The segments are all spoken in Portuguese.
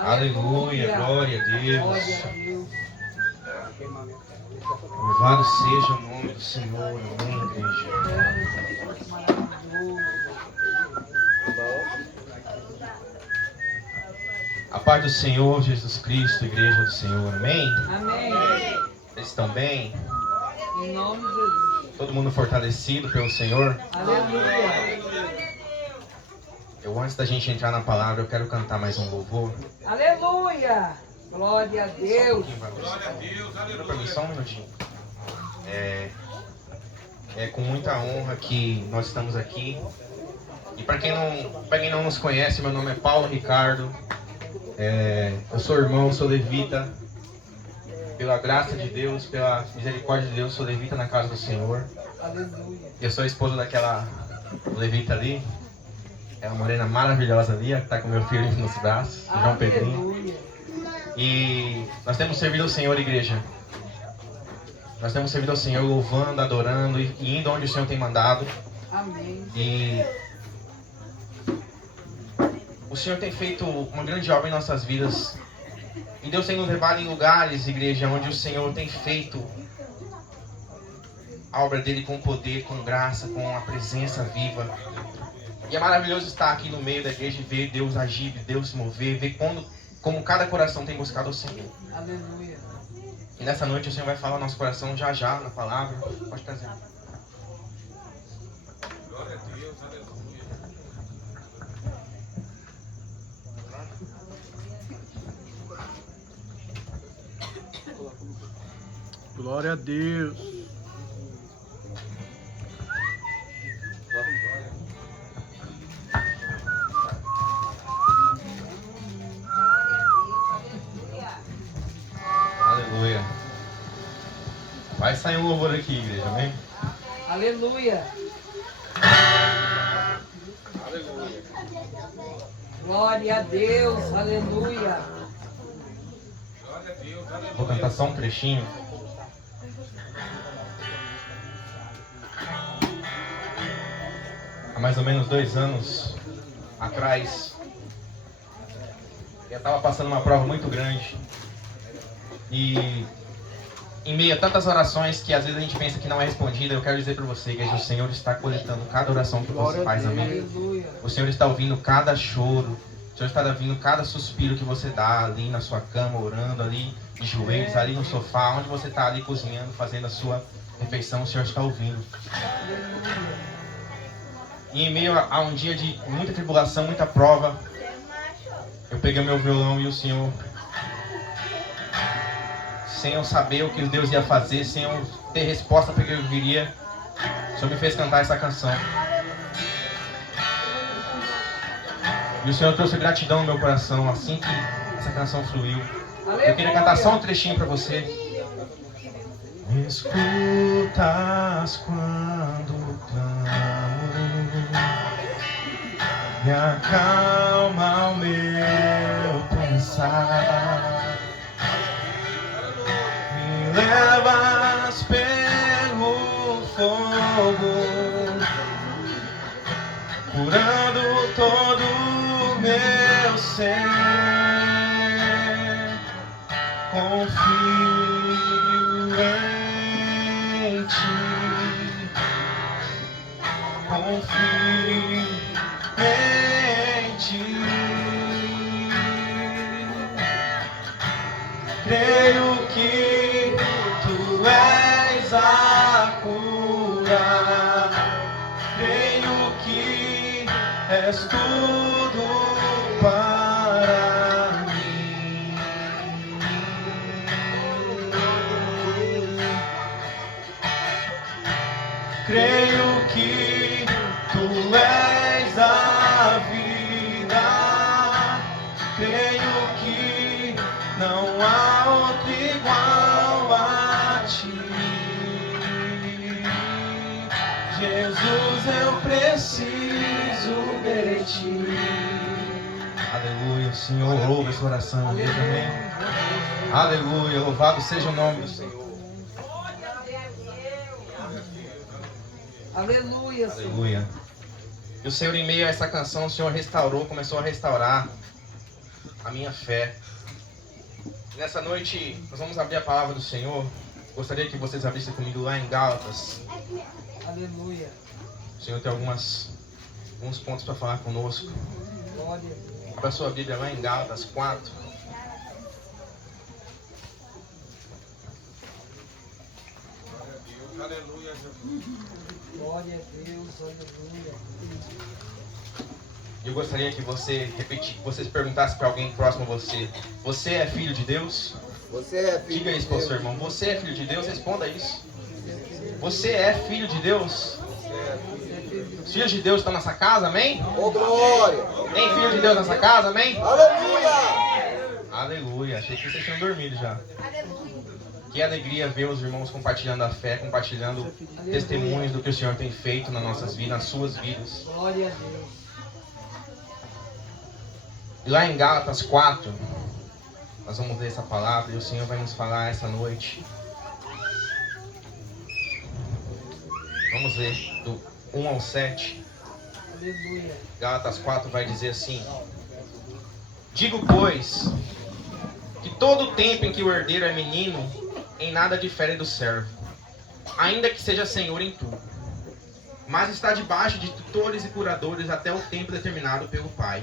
Aleluia, glória a Deus. Louvado seja o nome do Senhor, amém, igreja. A paz do Senhor Jesus Cristo, igreja do Senhor, amém? Amém. Vocês estão bem? Em nome de Jesus. Todo mundo fortalecido pelo Senhor? Aleluia. Antes da gente entrar na palavra, eu quero cantar mais um louvor. Aleluia. Glória a Deus. Glória a Deus, aleluia. Para mim, só um minutinho. É com muita honra que nós estamos aqui. E para quem não nos conhece, meu nome é Paulo Ricardo. Eu sou irmão, sou levita. Pela graça de Deus, pela misericórdia de Deus, sou levita na casa do Senhor. Aleluia. Eu sou esposo daquela levita ali. É uma morena maravilhosa ali, que está com meu filho nos braços, João Pedrinho. E nós temos servido ao Senhor, igreja. Nós temos servido ao Senhor louvando, adorando e indo onde o Senhor tem mandado. Amém. E o Senhor tem feito uma grande obra em nossas vidas. E Deus tem nos levado em lugares, igreja, onde o Senhor tem feito a obra dele com poder, com graça, com a presença viva. E é maravilhoso estar aqui no meio da igreja e ver Deus agir, Deus se mover, ver como cada coração tem buscado o Senhor. Aleluia. E nessa noite o Senhor vai falar no nosso coração já na palavra. Pode trazer. Glória a Deus, aleluia. Glória a Deus. Aleluia. Vai sair um louvor aqui, igreja, amém? Aleluia. Aleluia. Glória a Deus. Aleluia. Vou cantar só um trechinho. Há mais ou menos 2 anos atrás, eu estava passando uma prova muito grande. E em meio a tantas orações que às vezes a gente pensa que não é respondida, eu quero dizer para você, igreja, o Senhor está coletando cada oração que você faz, amém? O Senhor está ouvindo cada choro, o Senhor está ouvindo cada suspiro que você dá ali na sua cama, orando ali de joelhos, ali no sofá, onde você está ali cozinhando, fazendo a sua refeição, o Senhor está ouvindo. E em meio a um dia de muita tribulação, muita prova, eu peguei meu violão e o Senhor, sem eu saber o que Deus ia fazer, sem eu ter resposta para o que eu viria, o Senhor me fez cantar essa canção. E o Senhor trouxe gratidão no meu coração assim que essa canção fluiu. Eu queria cantar só um trechinho para você. Me escutas quando clamo, me acalma o meu pensar, me levas pelo fogo, curando todo o meu ser. Confio em ti, confio em ti. Creio que tu és a cura, creio que és tudo para mim. Creio que tu és a vida, creio que não há outro igual a ti. Jesus, eu preciso de ti. Aleluia, o Senhor ouve essa oração, amém? Aleluia, louvado seja o nome do Senhor. Aleluia, Senhor. Aleluia. E o Senhor, em meio a essa canção, o Senhor restaurou, começou a restaurar a minha fé. Nessa noite, nós vamos abrir a palavra do Senhor. Gostaria que vocês abrissem comigo lá em Gálatas. Aleluia. O Senhor tem alguns pontos para falar conosco. Glória. Abra sua Bíblia lá em Gálatas 4. Aleluia, Jesus. Glória a Deus. Aleluia. Eu gostaria que vocês perguntassem para alguém próximo a você: você é filho de Deus? Você é filho Diga de isso para o Deus. seu irmão: você é filho de Deus? Responda isso. Você é filho de Deus? Os filhos de Deus estão nessa casa, amém? Ô glória! Tem filho de Deus nessa casa, amém? Aleluia! Aleluia, achei que vocês tinham dormido já. Que alegria ver os irmãos compartilhando a fé, compartilhando testemunhos do que o Senhor tem feito nas nossas vidas, nas suas vidas. Glória a Deus. E lá em Gálatas 4, nós vamos ler essa palavra e o Senhor vai nos falar essa noite. Vamos ler do 1 ao 7. Aleluia. Gálatas 4 vai dizer assim: digo, pois, que todo o tempo em que o herdeiro é menino, em nada difere do servo, ainda que seja senhor em tudo, mas está debaixo de tutores e curadores até o tempo determinado pelo Pai.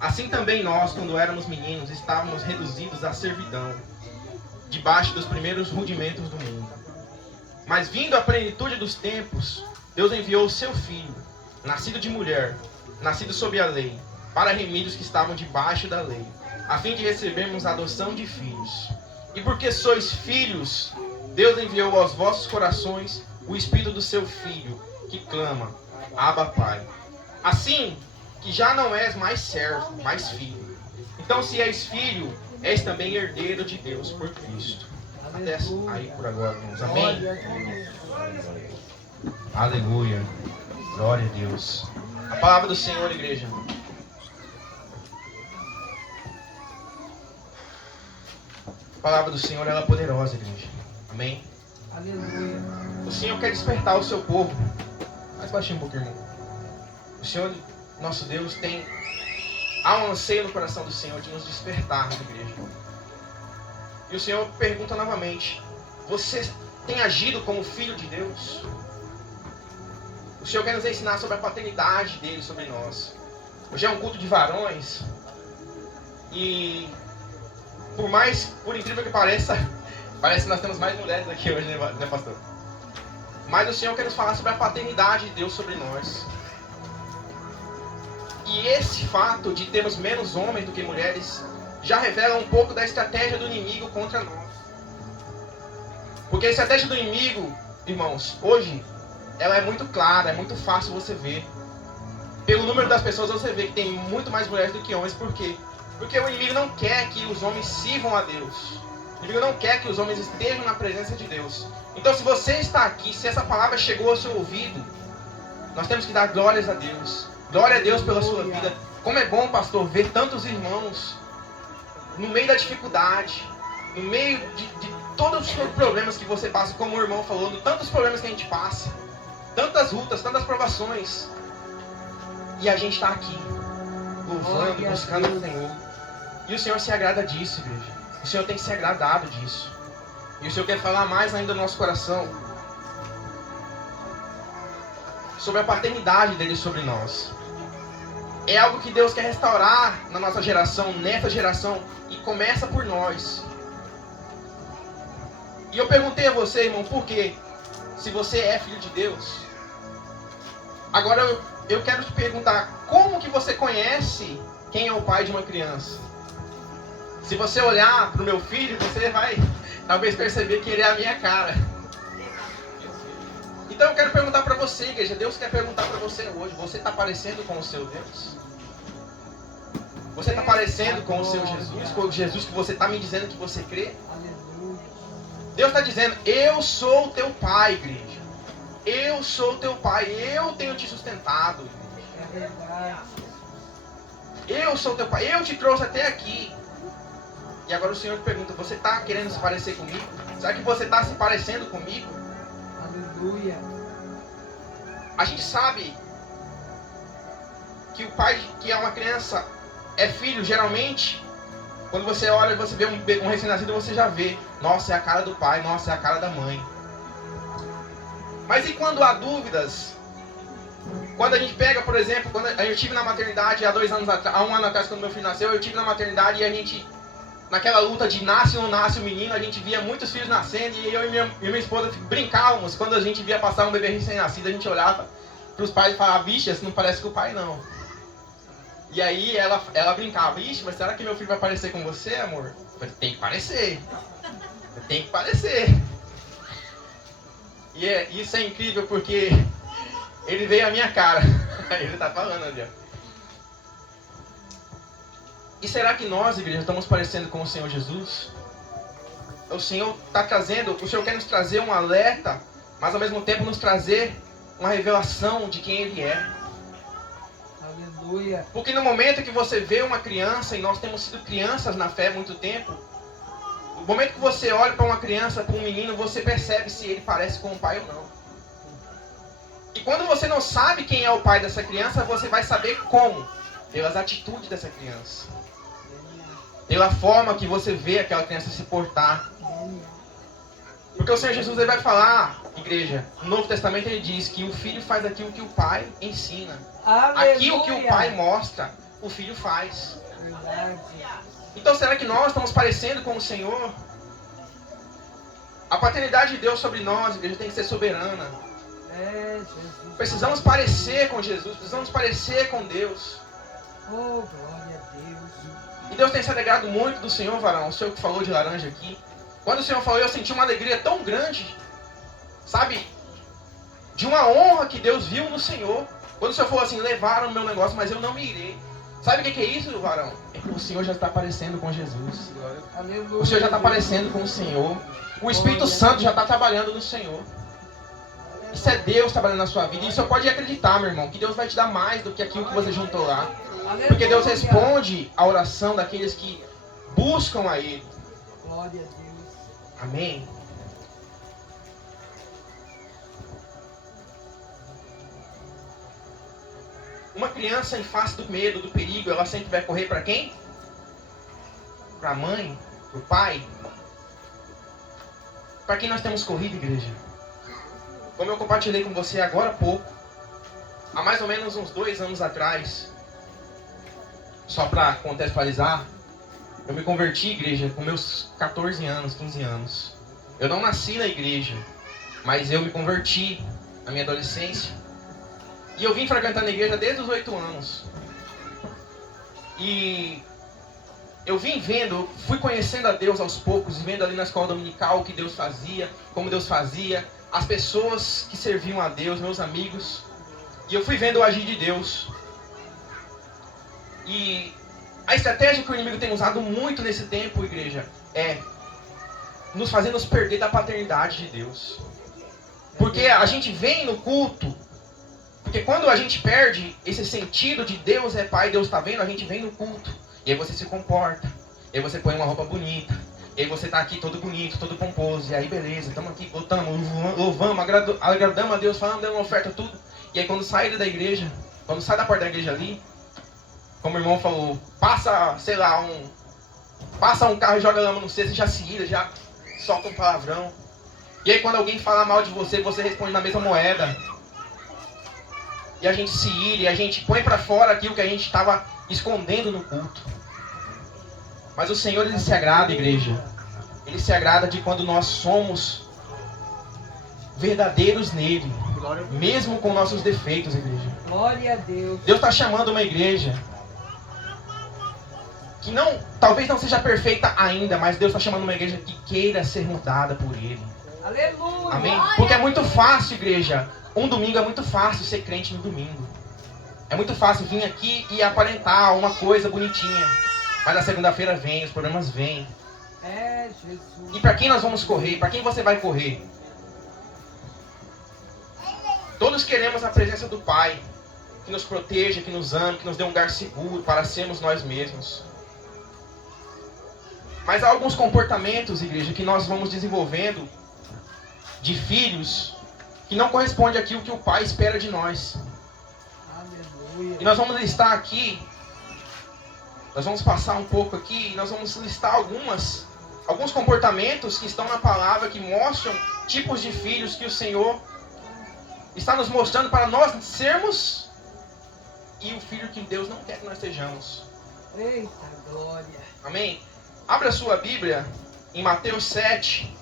Assim também nós, quando éramos meninos, estávamos reduzidos à servidão, debaixo dos primeiros rudimentos do mundo. Mas vindo a plenitude dos tempos, Deus enviou o seu Filho, nascido de mulher, nascido sob a lei, para remir os que estavam debaixo da lei, a fim de recebermos a adoção de filhos. E porque sois filhos, Deus enviou aos vossos corações o Espírito do seu Filho, que clama: Abba, Pai. Assim que já não és mais servo, mas filho. Então, se és filho, és também herdeiro de Deus por Cristo. Até aí por agora, irmãos. Amém? Glória a Deus. Aleluia. Glória a Deus. A palavra do Senhor, igreja. A palavra do Senhor, ela é poderosa, igreja. Amém? Aleluia. O Senhor quer despertar o seu povo. Mais baixinho um pouquinho, irmão. O Senhor, nosso Deus, há um anseio no coração do Senhor de nos despertar, igreja. E o Senhor pergunta novamente: você tem agido como filho de Deus? O Senhor quer nos ensinar sobre a paternidade dele sobre nós. Hoje é um culto de varões. E por incrível que pareça, parece que nós temos mais mulheres aqui hoje, né, pastor? Mas o Senhor quer nos falar sobre a paternidade de Deus sobre nós. E esse fato de termos menos homens do que mulheres já revela um pouco da estratégia do inimigo contra nós. Porque a estratégia do inimigo, irmãos, hoje, ela é muito clara, é muito fácil você ver. Pelo número das pessoas você vê que tem muito mais mulheres do que homens. Por quê? Porque o inimigo não quer que os homens sirvam a Deus. O inimigo não quer que os homens estejam na presença de Deus. Então, se você está aqui, se essa palavra chegou ao seu ouvido, nós temos que dar glórias a Deus. Glória a Deus pela sua vida. Como é bom, pastor, ver tantos irmãos no meio da dificuldade, no meio de todos os problemas que você passa, como o irmão falou, tantos problemas que a gente passa, tantas lutas, tantas provações, e a gente está aqui, louvando, buscando o Senhor. E o Senhor se agrada disso, igreja. O Senhor tem se agradado disso. E o Senhor quer falar mais ainda no nosso coração sobre a paternidade dele sobre nós. É algo que Deus quer restaurar na nossa geração, nessa geração, e começa por nós. E eu perguntei a você, irmão, por quê? Se você é filho de Deus. Agora eu quero te perguntar, como que você conhece quem é o pai de uma criança? Se você olhar para o meu filho, você vai talvez perceber que ele é a minha cara. Então eu quero perguntar para você, igreja, Deus quer perguntar para você hoje: você está parecendo com o seu Deus? Você está parecendo com o seu Jesus? Com o Jesus que você está me dizendo que você crê? Deus está dizendo: eu sou o teu pai, igreja. Eu sou o teu pai. Eu tenho te sustentado. Eu sou o teu pai. Eu te trouxe até aqui. E agora o Senhor te pergunta: você está querendo se parecer comigo? Será que você está se parecendo comigo? Aleluia. A gente sabe que o pai que é uma criança é filho, geralmente, quando você olha e você vê um recém-nascido, você já vê, nossa, é a cara do pai, nossa, é a cara da mãe. Mas e quando há dúvidas? Quando a gente pega, por exemplo, quando eu estive na maternidade há 2 anos atrás, há 1 ano atrás, quando meu filho nasceu, eu estive na maternidade e a gente, naquela luta de nasce ou não nasce o menino, a gente via muitos filhos nascendo e eu e minha esposa brincávamos. Quando a gente via passar um bebê recém-nascido, a gente olhava para os pais e falava, vixe, esse não parece com o pai não. E aí ela brincava, vixe, mas será que meu filho vai parecer com você, amor? Eu falei, tem que parecer. Tem que parecer. E isso é incrível porque ele veio à minha cara. Ele tá falando ali, ó. E será que nós, igreja, estamos parecendo com o Senhor Jesus? O Senhor está trazendo, o Senhor quer nos trazer um alerta, mas ao mesmo tempo nos trazer uma revelação de quem Ele é. Aleluia. Porque no momento que você vê uma criança, e nós temos sido crianças na fé há muito tempo, no momento que você olha para uma criança, para um menino, você percebe se ele parece com o pai ou não. E quando você não sabe quem é o pai dessa criança, você vai saber como? Pelas atitudes dessa criança. Pela forma que você vê aquela criança se portar. Porque o Senhor Jesus ele vai falar, igreja, no Novo Testamento ele diz que o filho faz aquilo que o pai ensina. Aleluia. Aquilo que o pai mostra, o filho faz. Verdade. Então será que nós estamos parecendo com o Senhor? A paternidade de Deus sobre nós, igreja, tem que ser soberana. É, Jesus. Precisamos parecer com Jesus, precisamos parecer com Deus. Oh, glória a Deus. E Deus tem se alegrado muito do Senhor, varão. O Senhor que falou de laranja aqui. Quando o Senhor falou, eu senti uma alegria tão grande. Sabe? De uma honra que Deus viu no Senhor. Quando o Senhor falou assim, levaram o meu negócio, mas eu não me irei. Sabe o que é isso, varão? É que o Senhor já está parecendo com Jesus. Aleluia. O Senhor já está parecendo com o Senhor. O Espírito Santo já está trabalhando no Senhor. Isso é Deus trabalhando na sua vida. E você pode acreditar, meu irmão, que Deus vai te dar mais do que aquilo que você juntou lá. Porque Deus responde a oração daqueles que buscam a Ele. Glória a Deus. Amém? Uma criança em face do medo, do perigo, ela sempre vai correr para quem? Para a mãe? Para o pai? Para quem nós temos corrido, igreja? Como eu compartilhei com você agora há pouco, há mais ou menos uns 2 anos atrás, só para contextualizar, eu me converti, igreja, com meus 14 anos, 15 anos. Eu não nasci na igreja, mas eu me converti na minha adolescência. E eu vim frequentando a igreja desde os 8 anos. E eu vim vendo, fui conhecendo a Deus aos poucos, vendo ali na escola dominical o que Deus fazia, como Deus fazia, as pessoas que serviam a Deus, meus amigos. E eu fui vendo o agir de Deus. E a estratégia que o inimigo tem usado muito nesse tempo, igreja, é nos fazer nos perder da paternidade de Deus. Porque a gente vem no culto, porque quando a gente perde esse sentido de Deus é Pai, Deus está vendo, a gente vem no culto. E aí você se comporta, e aí você põe uma roupa bonita, e aí você está aqui todo bonito, todo pomposo, e aí beleza, estamos aqui, voltamos, louvamos, agradamos a Deus, falando, dando uma oferta, tudo. E aí quando sai da igreja, quando sai da porta da igreja ali, como o irmão falou, passa, sei lá, passa um carro e joga lama no cesto e já se ira, já solta um palavrão. E aí quando alguém fala mal de você, você responde na mesma moeda. E a gente se ira, e a gente põe para fora aquilo que a gente estava escondendo no culto. Mas o Senhor, Ele se agrada, igreja. Ele se agrada de quando nós somos verdadeiros nele. Mesmo com nossos defeitos, igreja. Glória a Deus. Deus está chamando uma igreja que talvez não seja perfeita ainda, mas Deus está chamando uma igreja que queira ser mudada por Ele. Aleluia. Amém? Porque é muito fácil, igreja. Um domingo é muito fácil ser crente no domingo. É muito fácil vir aqui e aparentar uma coisa bonitinha. Mas na segunda-feira vem, os problemas vêm. É, Jesus. E para quem nós vamos correr? Para quem você vai correr? Todos queremos a presença do Pai, que nos proteja, que nos ame, que nos dê um lugar seguro para sermos nós mesmos. Mas há alguns comportamentos, igreja, que nós vamos desenvolvendo de filhos que não corresponde àquilo que o Pai espera de nós. Aleluia. E nós vamos listar aqui, nós vamos passar um pouco aqui, e nós vamos listar alguns comportamentos que estão na palavra, que mostram tipos de filhos que o Senhor está nos mostrando para nós sermos, e o filho que Deus não quer que nós sejamos. Eita glória. Amém? Abra a sua Bíblia em Mateus 7.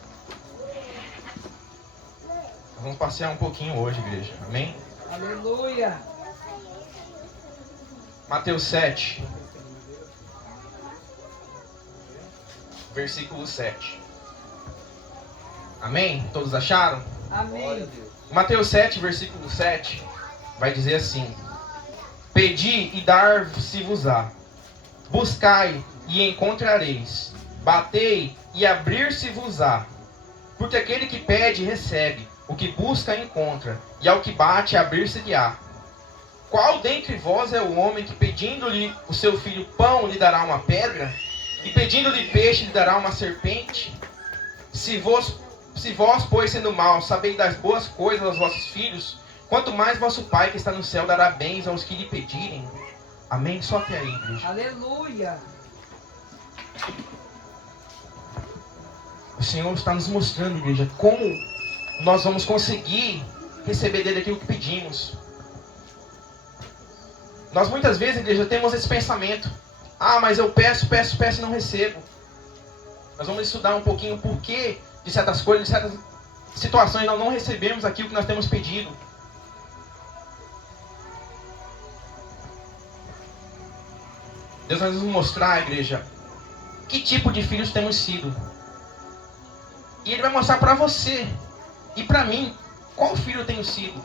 Nós vamos passear um pouquinho hoje, igreja. Amém? Aleluia. Mateus 7. Versículo 7. Amém? Todos acharam? Glória a Amém. Deus. Mateus 7, versículo 7, vai dizer assim: Pedi e dar-se-vos-á, buscai e encontrareis, batei e abrir-se-vos-á. Porque aquele que pede, recebe, o que busca, encontra, e ao que bate, abrir-se-lhe-á. Qual dentre vós é o homem que, pedindo-lhe o seu filho pão, lhe dará uma pedra? E pedindo-lhe peixe, lhe dará uma serpente? Se vós, pois, sendo maus, sabeis dar boas coisas aos vossos filhos, quanto mais vosso Pai que está no céu dará bens aos que lhe pedirem. Amém? Só até aí, igreja. Aleluia. O Senhor está nos mostrando, igreja, como nós vamos conseguir receber dele aquilo que pedimos. Nós muitas vezes, igreja, temos esse pensamento: ah, mas eu peço e não recebo. Nós vamos estudar um pouquinho o porquê de certas coisas, de certas situações nós não recebemos aquilo que nós temos pedido. Deus vai nos mostrar, igreja, que tipo de filhos temos sido. E Ele vai mostrar para você e para mim qual filho eu tenho sido.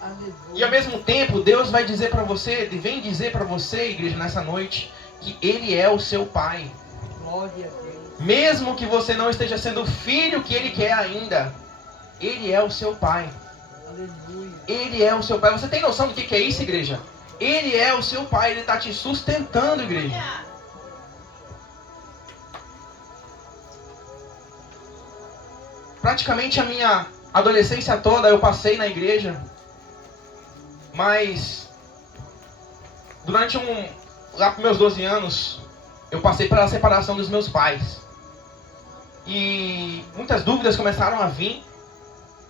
Aleluia. E ao mesmo tempo, Deus vai dizer para você, vem dizer para você, igreja, nessa noite, que Ele é o seu Pai. Glória a Deus. Mesmo que você não esteja sendo o filho que Ele quer ainda, Ele é o seu Pai. Aleluia. Ele é o seu Pai. Você tem noção do que é isso, igreja? Ele é o seu Pai, Ele está te sustentando, igreja. Praticamente a minha adolescência toda eu passei na igreja. Mas durante lá para meus 12 anos, eu passei pela separação dos meus pais. E muitas dúvidas começaram a vir,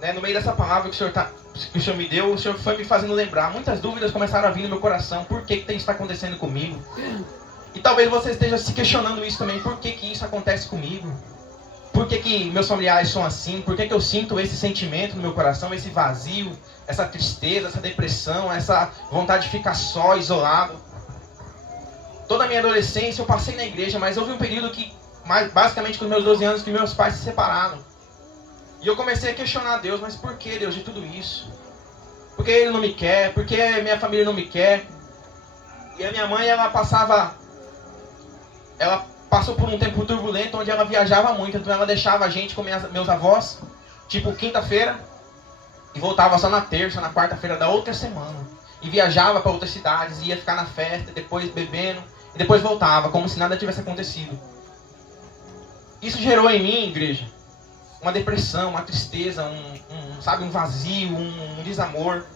né, no meio dessa palavra que o Senhor me deu. O Senhor foi me fazendo lembrar. Muitas dúvidas começaram a vir no meu coração. Por que isso está acontecendo comigo? E talvez você esteja se questionando isso também. Por que isso acontece comigo? Por que meus familiares são assim? Por que eu sinto esse sentimento no meu coração, esse vazio, essa tristeza, essa depressão, essa vontade de ficar só, isolado? Toda a minha adolescência eu passei na igreja, mas houve um período que, basicamente com os meus 12 anos, que meus pais se separaram. E eu comecei a questionar Deus: mas por que, Deus, de tudo isso? Por que Ele não me quer? Por que minha família não me quer? E a minha mãe, ela passou por um tempo turbulento onde ela viajava muito. Então ela deixava a gente com meus avós, tipo quinta-feira, e voltava só na terça, na quarta-feira da outra semana. E viajava para outras cidades, ia ficar na festa, depois bebendo, e depois voltava, como se nada tivesse acontecido. Isso gerou em mim, igreja, uma depressão, uma tristeza, um vazio, um desamor.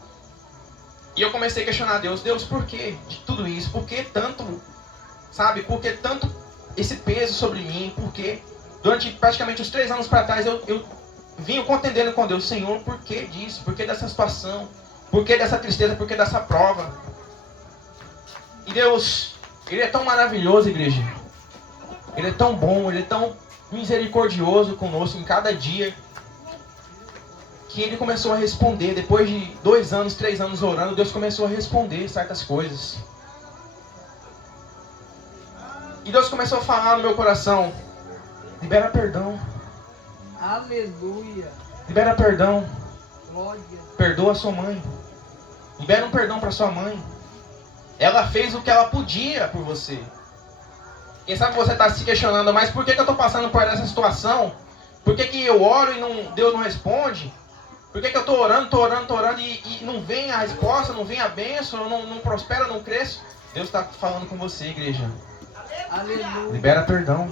E eu comecei a questionar Deus: Deus, por que de tudo isso? Por que tanto, por que tanto esse peso sobre mim? Porque durante praticamente os 3 anos para trás eu vinha contendendo com Deus: Senhor, por que disso? Por que dessa situação? Por que dessa tristeza? Por que dessa prova? E Deus, Ele é tão maravilhoso, igreja. Ele é tão bom, Ele é tão misericordioso conosco em cada dia, que Ele começou a responder. Depois de 2 anos, 3 anos orando, Deus começou a responder certas coisas. E Deus começou a falar no meu coração: libera perdão. Aleluia. Libera perdão. Glória. Perdoa sua mãe. Libera um perdão para sua mãe. Ela fez o que ela podia por você. Quem sabe você está se questionando: mas por que eu estou passando por essa situação? Por que eu oro e Deus não responde? Por que eu estou orando e não vem a resposta, não vem a bênção, eu não prospero, não cresço? Deus está falando com você, igreja. Aleluia. Libera perdão.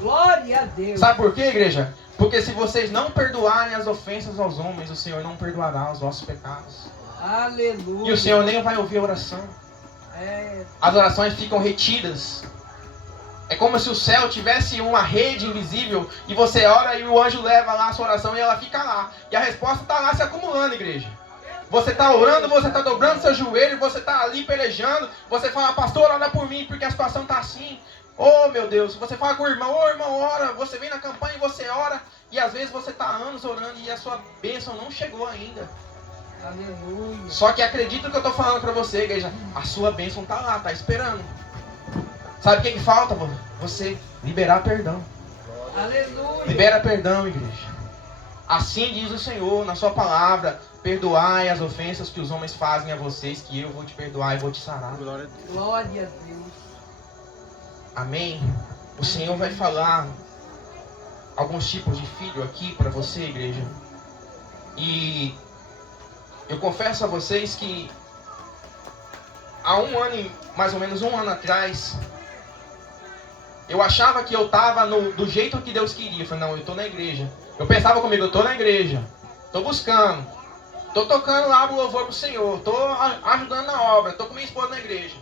Glória a Deus. Sabe por quê, igreja? Porque se vocês não perdoarem as ofensas aos homens, o Senhor não perdoará os vossos pecados. Aleluia. E o Senhor nem vai ouvir a oração. É. As orações ficam retidas. É como se o céu tivesse uma rede invisível e você ora e o anjo leva lá a sua oração e ela fica lá. E a resposta está lá se acumulando, igreja. Você está orando, você está dobrando seu joelho, você está ali pelejando. Você fala, pastor, ora por mim porque a situação está assim. Oh, meu Deus. Você fala com o irmão, ô irmão, ora. Você vem na campanha e você ora. E às vezes você está há anos orando e a sua bênção não chegou ainda. Aleluia. Só que acredita no que eu estou falando para você, igreja. A sua bênção está lá, está esperando. Sabe o que falta? Você liberar perdão. Aleluia. Libera perdão, igreja. Assim diz o Senhor na sua palavra. Perdoai as ofensas que os homens fazem a vocês, que eu vou te perdoar e vou te sarar. Glória a Deus. Glória a Deus. Amém? O Senhor vai falar alguns tipos de filho aqui para você, igreja. E eu confesso a vocês que há mais ou menos um ano atrás, eu achava que eu estava do jeito que Deus queria. Eu falei, não, eu estou na igreja. Eu pensava comigo, eu estou na igreja. Estou buscando. Estou tocando lá o louvor pro Senhor. Estou ajudando na obra. Estou com minha esposa na igreja.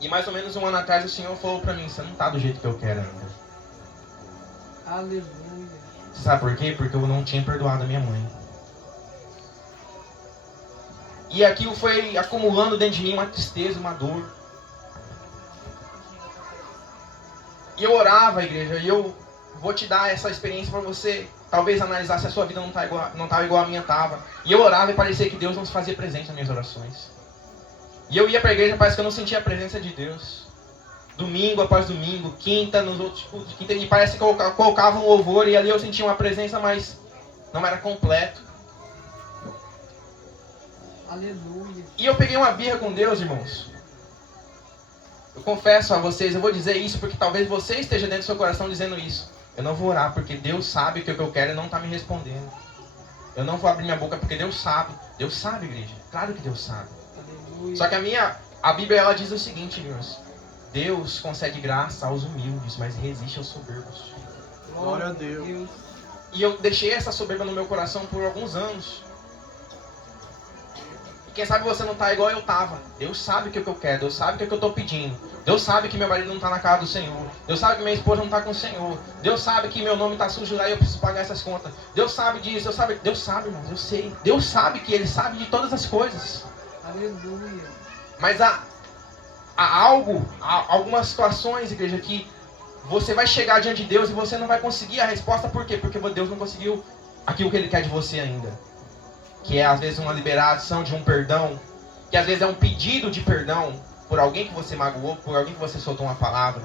E mais ou menos um ano atrás o Senhor falou para mim, você não está do jeito que eu quero ainda. Aleluia. Você sabe por quê? Porque eu não tinha perdoado a minha mãe. E aquilo foi acumulando dentro de mim uma tristeza, uma dor. E eu orava, igreja, e eu vou te dar essa experiência para você, talvez analisar se a sua vida não estava igual a minha estava. E eu orava e parecia que Deus não se fazia presente nas minhas orações. E eu ia para a igreja, parece que eu não sentia a presença de Deus. Domingo após domingo, quinta, nos outros cultos de quinta, e parece que eu colocava um louvor e ali eu sentia uma presença, mas não era completo. Aleluia. E eu peguei uma birra com Deus, irmãos. Eu confesso a vocês, eu vou dizer isso porque talvez você esteja dentro do seu coração dizendo isso. Eu não vou orar porque Deus sabe o que eu quero e não está me respondendo. Eu não vou abrir minha boca porque Deus sabe. Deus sabe, igreja. Claro que Deus sabe. Aleluia. Só que a Bíblia ela diz o seguinte, irmãos. Deus concede graça aos humildes, mas resiste aos soberbos. Glória a Deus. E eu deixei essa soberba no meu coração por alguns anos. E quem sabe você não está igual eu estava. Deus sabe o que eu quero, Deus sabe o que eu estou pedindo. Deus sabe que meu marido não está na casa do Senhor. Deus sabe que minha esposa não está com o Senhor. Deus sabe que meu nome está sujo lá e eu preciso pagar essas contas. Deus sabe disso, Deus sabe, irmãos, eu sei. Deus sabe que Ele sabe de todas as coisas. Aleluia. Mas há algumas situações, igreja, que você vai chegar diante de Deus e você não vai conseguir a resposta. Por quê? Porque Deus não conseguiu aquilo que Ele quer de você ainda. Que é às vezes uma liberação de um perdão. Que às vezes é um pedido de perdão por alguém que você magoou, por alguém que você soltou uma palavra.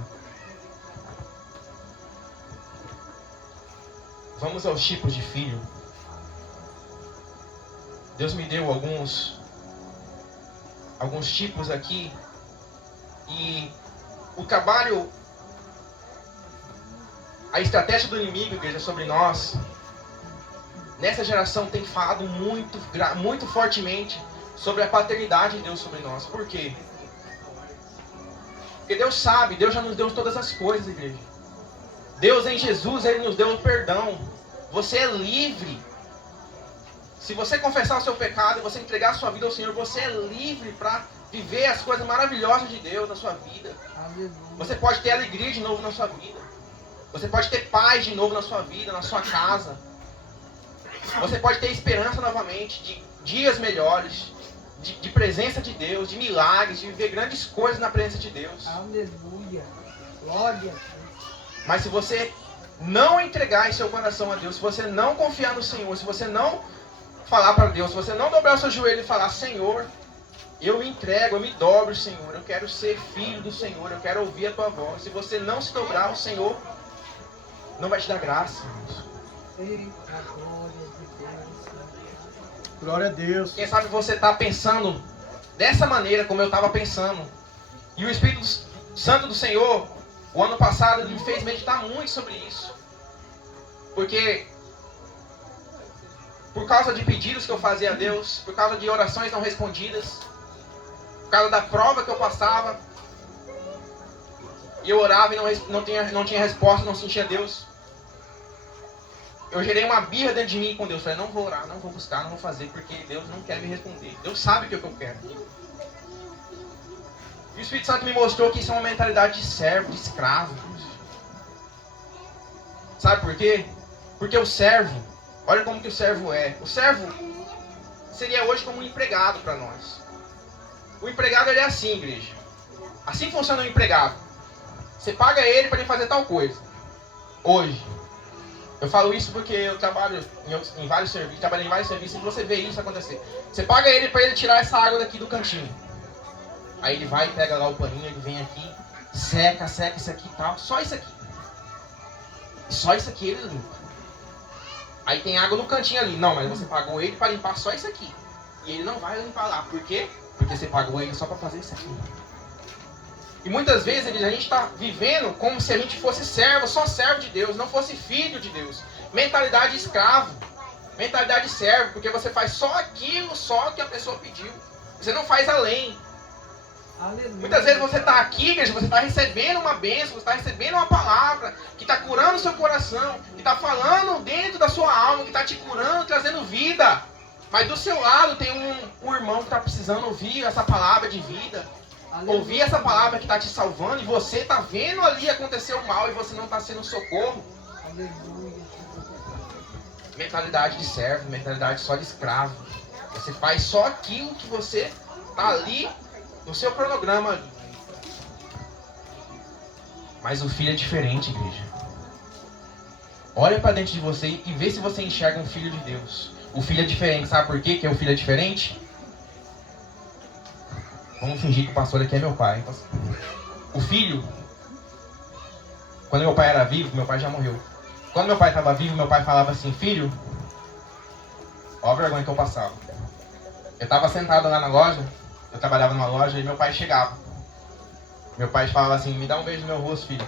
Vamos aos tipos de filho. Deus me deu alguns tipos aqui. E o trabalho, a estratégia do inimigo, igreja, sobre nós, nessa geração tem falado muito fortemente sobre a paternidade de Deus sobre nós. Por quê? Porque Deus sabe, Deus já nos deu todas as coisas, igreja. Deus em Jesus, Ele nos deu o perdão. Você é livre. Se você confessar o seu pecado e você entregar a sua vida ao Senhor, você é livre para viver as coisas maravilhosas de Deus na sua vida. Aleluia. Você pode ter alegria de novo na sua vida. Você pode ter paz de novo na sua vida, na sua casa. Você pode ter esperança novamente, de dias melhores, de presença de Deus, de milagres, de viver grandes coisas na presença de Deus. Aleluia. Glória a Deus. Mas se você não entregar em seu coração a Deus, se você não confiar no Senhor, se você não falar para Deus, se você não dobrar o seu joelho e falar, Senhor, eu me entrego, eu me dobro, Senhor, eu quero ser filho do Senhor, eu quero ouvir a tua voz. Se você não se dobrar, o Senhor não vai te dar graça, irmãos. Eita, glória de Deus. Glória a Deus. Quem sabe você está pensando dessa maneira como eu estava pensando. E o Espírito Santo do Senhor, o ano passado, ele me fez meditar muito sobre isso. Porque por causa de pedidos que eu fazia a Deus, por causa de orações não respondidas, por causa da prova que eu passava, E eu orava e não tinha resposta, não sentia Deus. Eu gerei uma birra dentro de mim com Deus. Falei, não vou orar, não vou buscar, não vou fazer, porque Deus não quer me responder. Deus sabe o que eu quero. E o Espírito Santo me mostrou que isso é uma mentalidade de servo, de escravo. Sabe por quê? Porque o servo, olha como que o servo é. O servo seria hoje como um empregado para nós. O empregado ele é assim, igreja. Assim funciona o empregado. Você paga ele para ele fazer tal coisa. Hoje. Eu falo isso porque eu trabalho em vários serviços, trabalhei em vários serviços e você vê isso acontecer. Você paga ele para ele tirar essa água daqui do cantinho. Aí ele vai e pega lá o paninho, ele vem aqui, seca isso aqui e tal. Só isso aqui. Só isso aqui ele limpa. Aí tem água no cantinho ali. Não, mas você pagou ele para limpar só isso aqui. E ele não vai limpar lá. Por quê? Porque você pagou ele só para fazer isso aqui. E muitas vezes a gente está vivendo como se a gente fosse servo, só servo de Deus, não fosse filho de Deus. Mentalidade de escravo. Mentalidade de servo, porque você faz só aquilo, só que a pessoa pediu. Você não faz além. Aleluia. Muitas vezes você está aqui, igreja, você está recebendo uma bênção, você está recebendo uma palavra que está curando o seu coração, que está falando dentro da sua alma, que está te curando, trazendo vida. Mas do seu lado tem um irmão que está precisando ouvir essa palavra de vida, Aleluia. ouvir essa palavra que está te salvando, e você está vendo ali acontecer o mal e você não está sendo socorro. Aleluia. Mentalidade de servo, mentalidade só de escravo. Você faz só aquilo que você está ali no seu cronograma. Mas o filho é diferente, igreja. Olha para dentro de você e vê se você enxerga um filho de Deus. O filho é diferente, sabe por quê que o filho é diferente? Vamos fingir que o pastor aqui é meu pai. O filho, quando meu pai era vivo, meu pai já morreu. Quando meu pai estava vivo, meu pai falava assim, filho, ó a vergonha que eu passava. Eu estava sentado lá na loja, eu trabalhava numa loja e meu pai chegava. Meu pai falava assim, me dá um beijo no meu rosto, filho.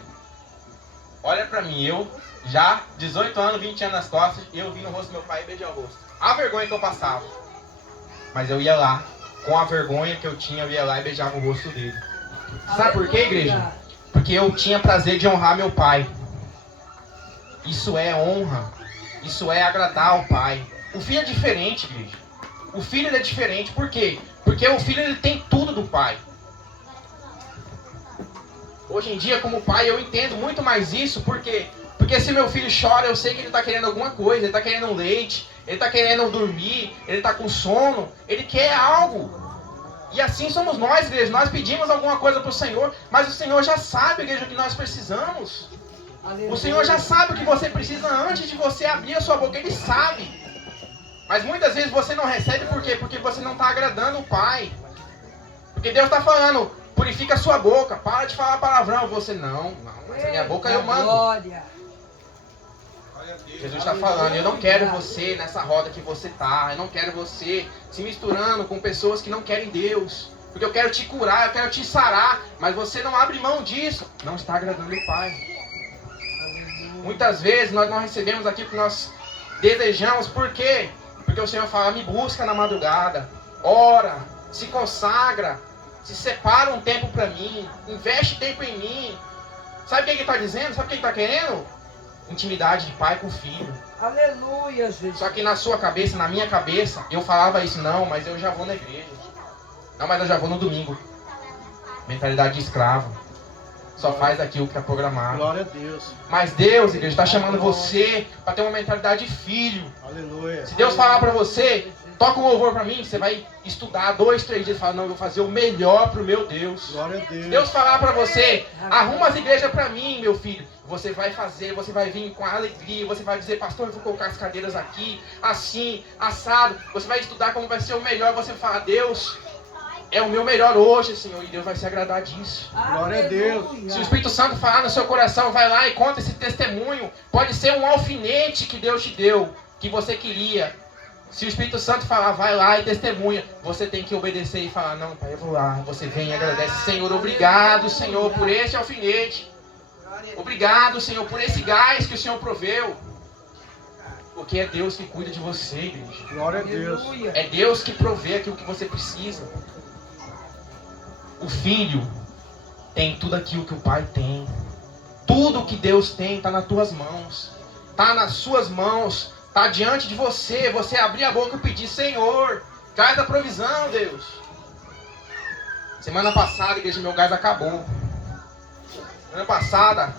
Olha pra mim, eu já 18 anos, 20 anos nas costas, e eu vi no rosto do meu pai e beijei o rosto. A vergonha que eu passava. Mas eu ia lá, com a vergonha que eu tinha, eu ia lá e beijava o rosto dele. Sabe por quê, igreja? Porque eu tinha prazer de honrar meu pai. Isso é honra. Isso é agradar ao pai. O filho é diferente, igreja. O filho ele é diferente. Por quê? Porque o filho ele tem tudo do pai. Hoje em dia, como pai, eu entendo muito mais isso. Por quê? Porque se meu filho chora, eu sei que ele está querendo alguma coisa. Ele está querendo leite. Ele está querendo dormir. Ele está com sono. Ele quer algo. E assim somos nós, igreja. Nós pedimos alguma coisa para o Senhor. Mas o Senhor já sabe, igreja, o que nós precisamos. Aleluia. O Senhor já sabe o que você precisa antes de você abrir a sua boca. Ele sabe. Mas muitas vezes você não recebe por quê? Porque você não está agradando o Pai. Porque Deus está falando, purifica a sua boca, para de falar palavrão. Você, não, mas a minha boca eu mando. Glória. Jesus está falando, eu não quero você nessa roda que você está. Eu não quero você se misturando com pessoas que não querem Deus. Porque eu quero te curar, eu quero te sarar. Mas você não abre mão disso. Não está agradando o Pai. Muitas vezes nós não recebemos aquilo que nós desejamos. Por quê? Porque o Senhor fala, me busca na madrugada, ora, se consagra, se separa um tempo para mim, investe tempo em mim. Sabe o que ele está dizendo? Sabe o que ele está querendo? Intimidade de pai com filho. Aleluia, Jesus. Só que na sua cabeça, na minha cabeça, eu falava isso, não, mas eu já vou na igreja. Não, mas eu já vou no domingo. Mentalidade de escravo. Só faz aquilo que é programado. Glória a Deus. Mas Deus, igreja, está chamando você para ter uma mentalidade de filho. Aleluia. Se Deus falar para você, toca um louvor para mim, você vai estudar 2, 3 dias e falar, não, eu vou fazer o melhor para o meu Deus. Glória a Deus. Se Deus falar para você, arruma as igrejas para mim, meu filho. Você vai fazer, você vai vir com alegria, você vai dizer, pastor, eu vou colocar as cadeiras aqui, assim, assado. Você vai estudar como vai ser o melhor, você vai falar, Deus, é o meu melhor hoje, Senhor, e Deus vai se agradar disso. Glória a Deus. Se o Espírito Santo falar no seu coração, vai lá e conta esse testemunho. Pode ser um alfinete que Deus te deu, que você queria. Se o Espírito Santo falar, vai lá e testemunha, você tem que obedecer e falar, não, pai, eu vou lá. Você vem e agradece, Senhor, obrigado, Senhor, por esse alfinete. Obrigado, Senhor, por esse gás que o Senhor proveu. Porque é Deus que cuida de você, igreja. Glória a Deus. É Deus que provê aquilo que você precisa. O filho, tem tudo aquilo que o Pai tem. Tudo que Deus tem está nas tuas mãos. Está nas suas mãos. Está diante de você. Você abrir a boca e pedir: Senhor, traz a provisão, Deus. Semana passada, igreja, meu gás acabou. Semana passada,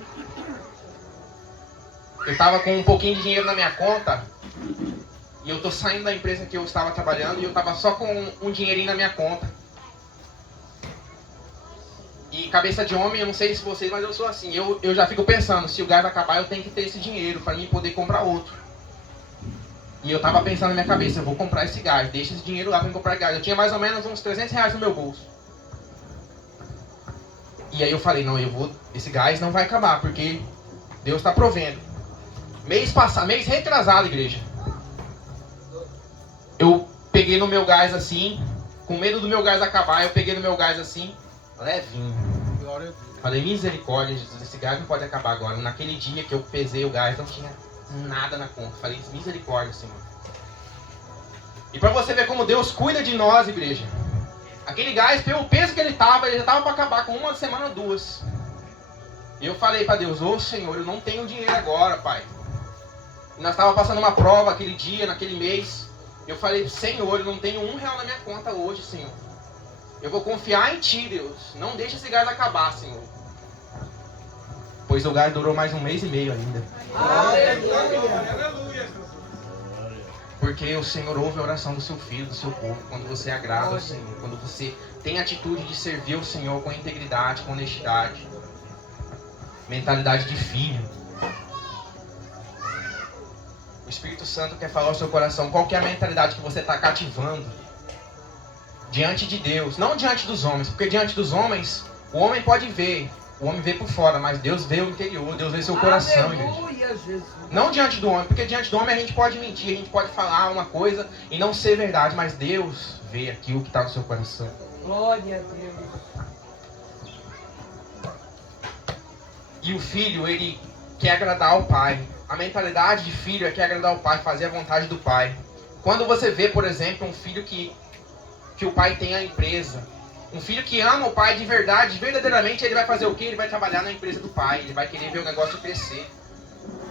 eu estava com um pouquinho de dinheiro na minha conta. E eu estou saindo da empresa que eu estava trabalhando. E eu estava só com um dinheirinho na minha conta. E cabeça de homem, eu não sei se vocês, mas eu sou assim. Eu já fico pensando, se o gás acabar, eu tenho que ter esse dinheiro para mim poder comprar outro. E eu tava pensando na minha cabeça: eu vou comprar esse gás, deixa esse dinheiro lá para me comprar gás. Eu tinha mais ou menos uns 300 reais no meu bolso. E aí eu falei: não, esse gás não vai acabar, porque Deus está provendo. Mês retrasado, igreja, eu peguei no meu gás assim, com medo do meu gás acabar, eu peguei no meu gás assim, levinho. Glória a Deus. Falei: misericórdia, Jesus, esse gás não pode acabar agora. Naquele dia que eu pesei o gás, não tinha nada na conta. Falei: misericórdia, Senhor. E para você ver como Deus cuida de nós, igreja. Aquele gás, pelo peso que ele já estava para acabar com uma semana ou duas. E eu falei para Deus: ô Senhor, eu não tenho dinheiro agora, Pai. E nós estávamos passando uma prova aquele dia, naquele mês. Eu falei: Senhor, eu não tenho R$1 na minha conta hoje, Senhor. Eu vou confiar em Ti, Deus. Não deixa esse gás acabar, Senhor. Pois o gás durou mais 1 mês e meio ainda. Porque o Senhor ouve a oração do seu filho, do seu povo. Quando você agrada ao Senhor. Quando você tem a atitude de servir o Senhor com integridade, com honestidade. Mentalidade de filho. O Espírito Santo quer falar ao seu coração. Qual que é a mentalidade que você está cativando diante de Deus? Não diante dos homens. Porque diante dos homens, o homem pode ver. O homem vê por fora, mas Deus vê o interior. Deus vê seu coração, igreja. Jesus. Não diante do homem. Porque diante do homem a gente pode mentir. A gente pode falar uma coisa e não ser verdade. Mas Deus vê aquilo que está no seu coração. Glória a Deus. E o filho, ele quer agradar ao pai. A mentalidade de filho é quer agradar ao pai, fazer a vontade do pai. Quando você vê, por exemplo, um filho que o pai tem a empresa, um filho que ama o pai de verdade, verdadeiramente, ele vai fazer o quê? Ele vai trabalhar na empresa do pai, ele vai querer ver o negócio crescer.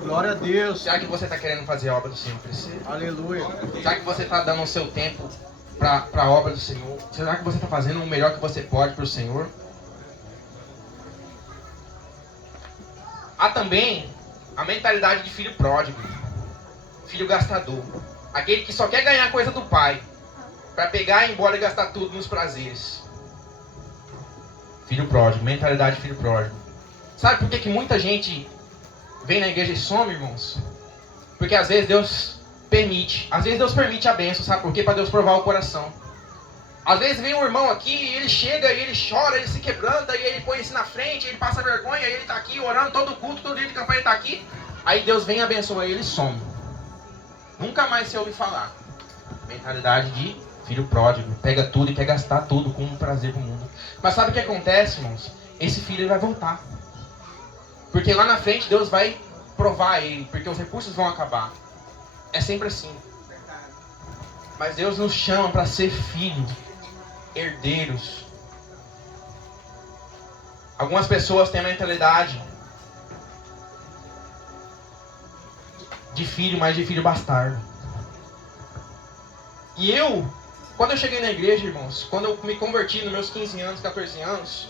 Glória a Deus. Será que você está querendo fazer a obra do Senhor crescer? Aleluia. Será que você está dando o seu tempo para a obra do Senhor? Será que você está fazendo o melhor que você pode para o Senhor? Há também a mentalidade de filho pródigo, filho gastador. Aquele que só quer ganhar a coisa do pai, para pegar, ir embora e gastar tudo nos prazeres. Filho pródigo, mentalidade de filho pródigo. Sabe por que muita gente vem na igreja e some, irmãos? Porque às vezes Deus permite. Às vezes Deus permite a bênção, sabe por quê? Para Deus provar o coração. Às vezes vem um irmão aqui e ele chega e ele chora, ele se quebranta e ele põe-se na frente, ele passa vergonha, e ele está aqui orando todo culto, todo dia de campanha ele está aqui. Aí Deus vem e abençoa ele e some. Nunca mais se ouve falar. Mentalidade de filho pródigo. Pega tudo e quer gastar tudo com um prazer do mundo. Mas sabe o que acontece, irmãos? Esse filho ele vai voltar. Porque lá na frente Deus vai provar ele, porque os recursos vão acabar. É sempre assim. Mas Deus nos chama para ser filho, herdeiros. Algumas pessoas têm a mentalidade de filho, mas de filho bastardo. E quando eu cheguei na igreja, irmãos, quando eu me converti nos meus 15 anos, 14 anos,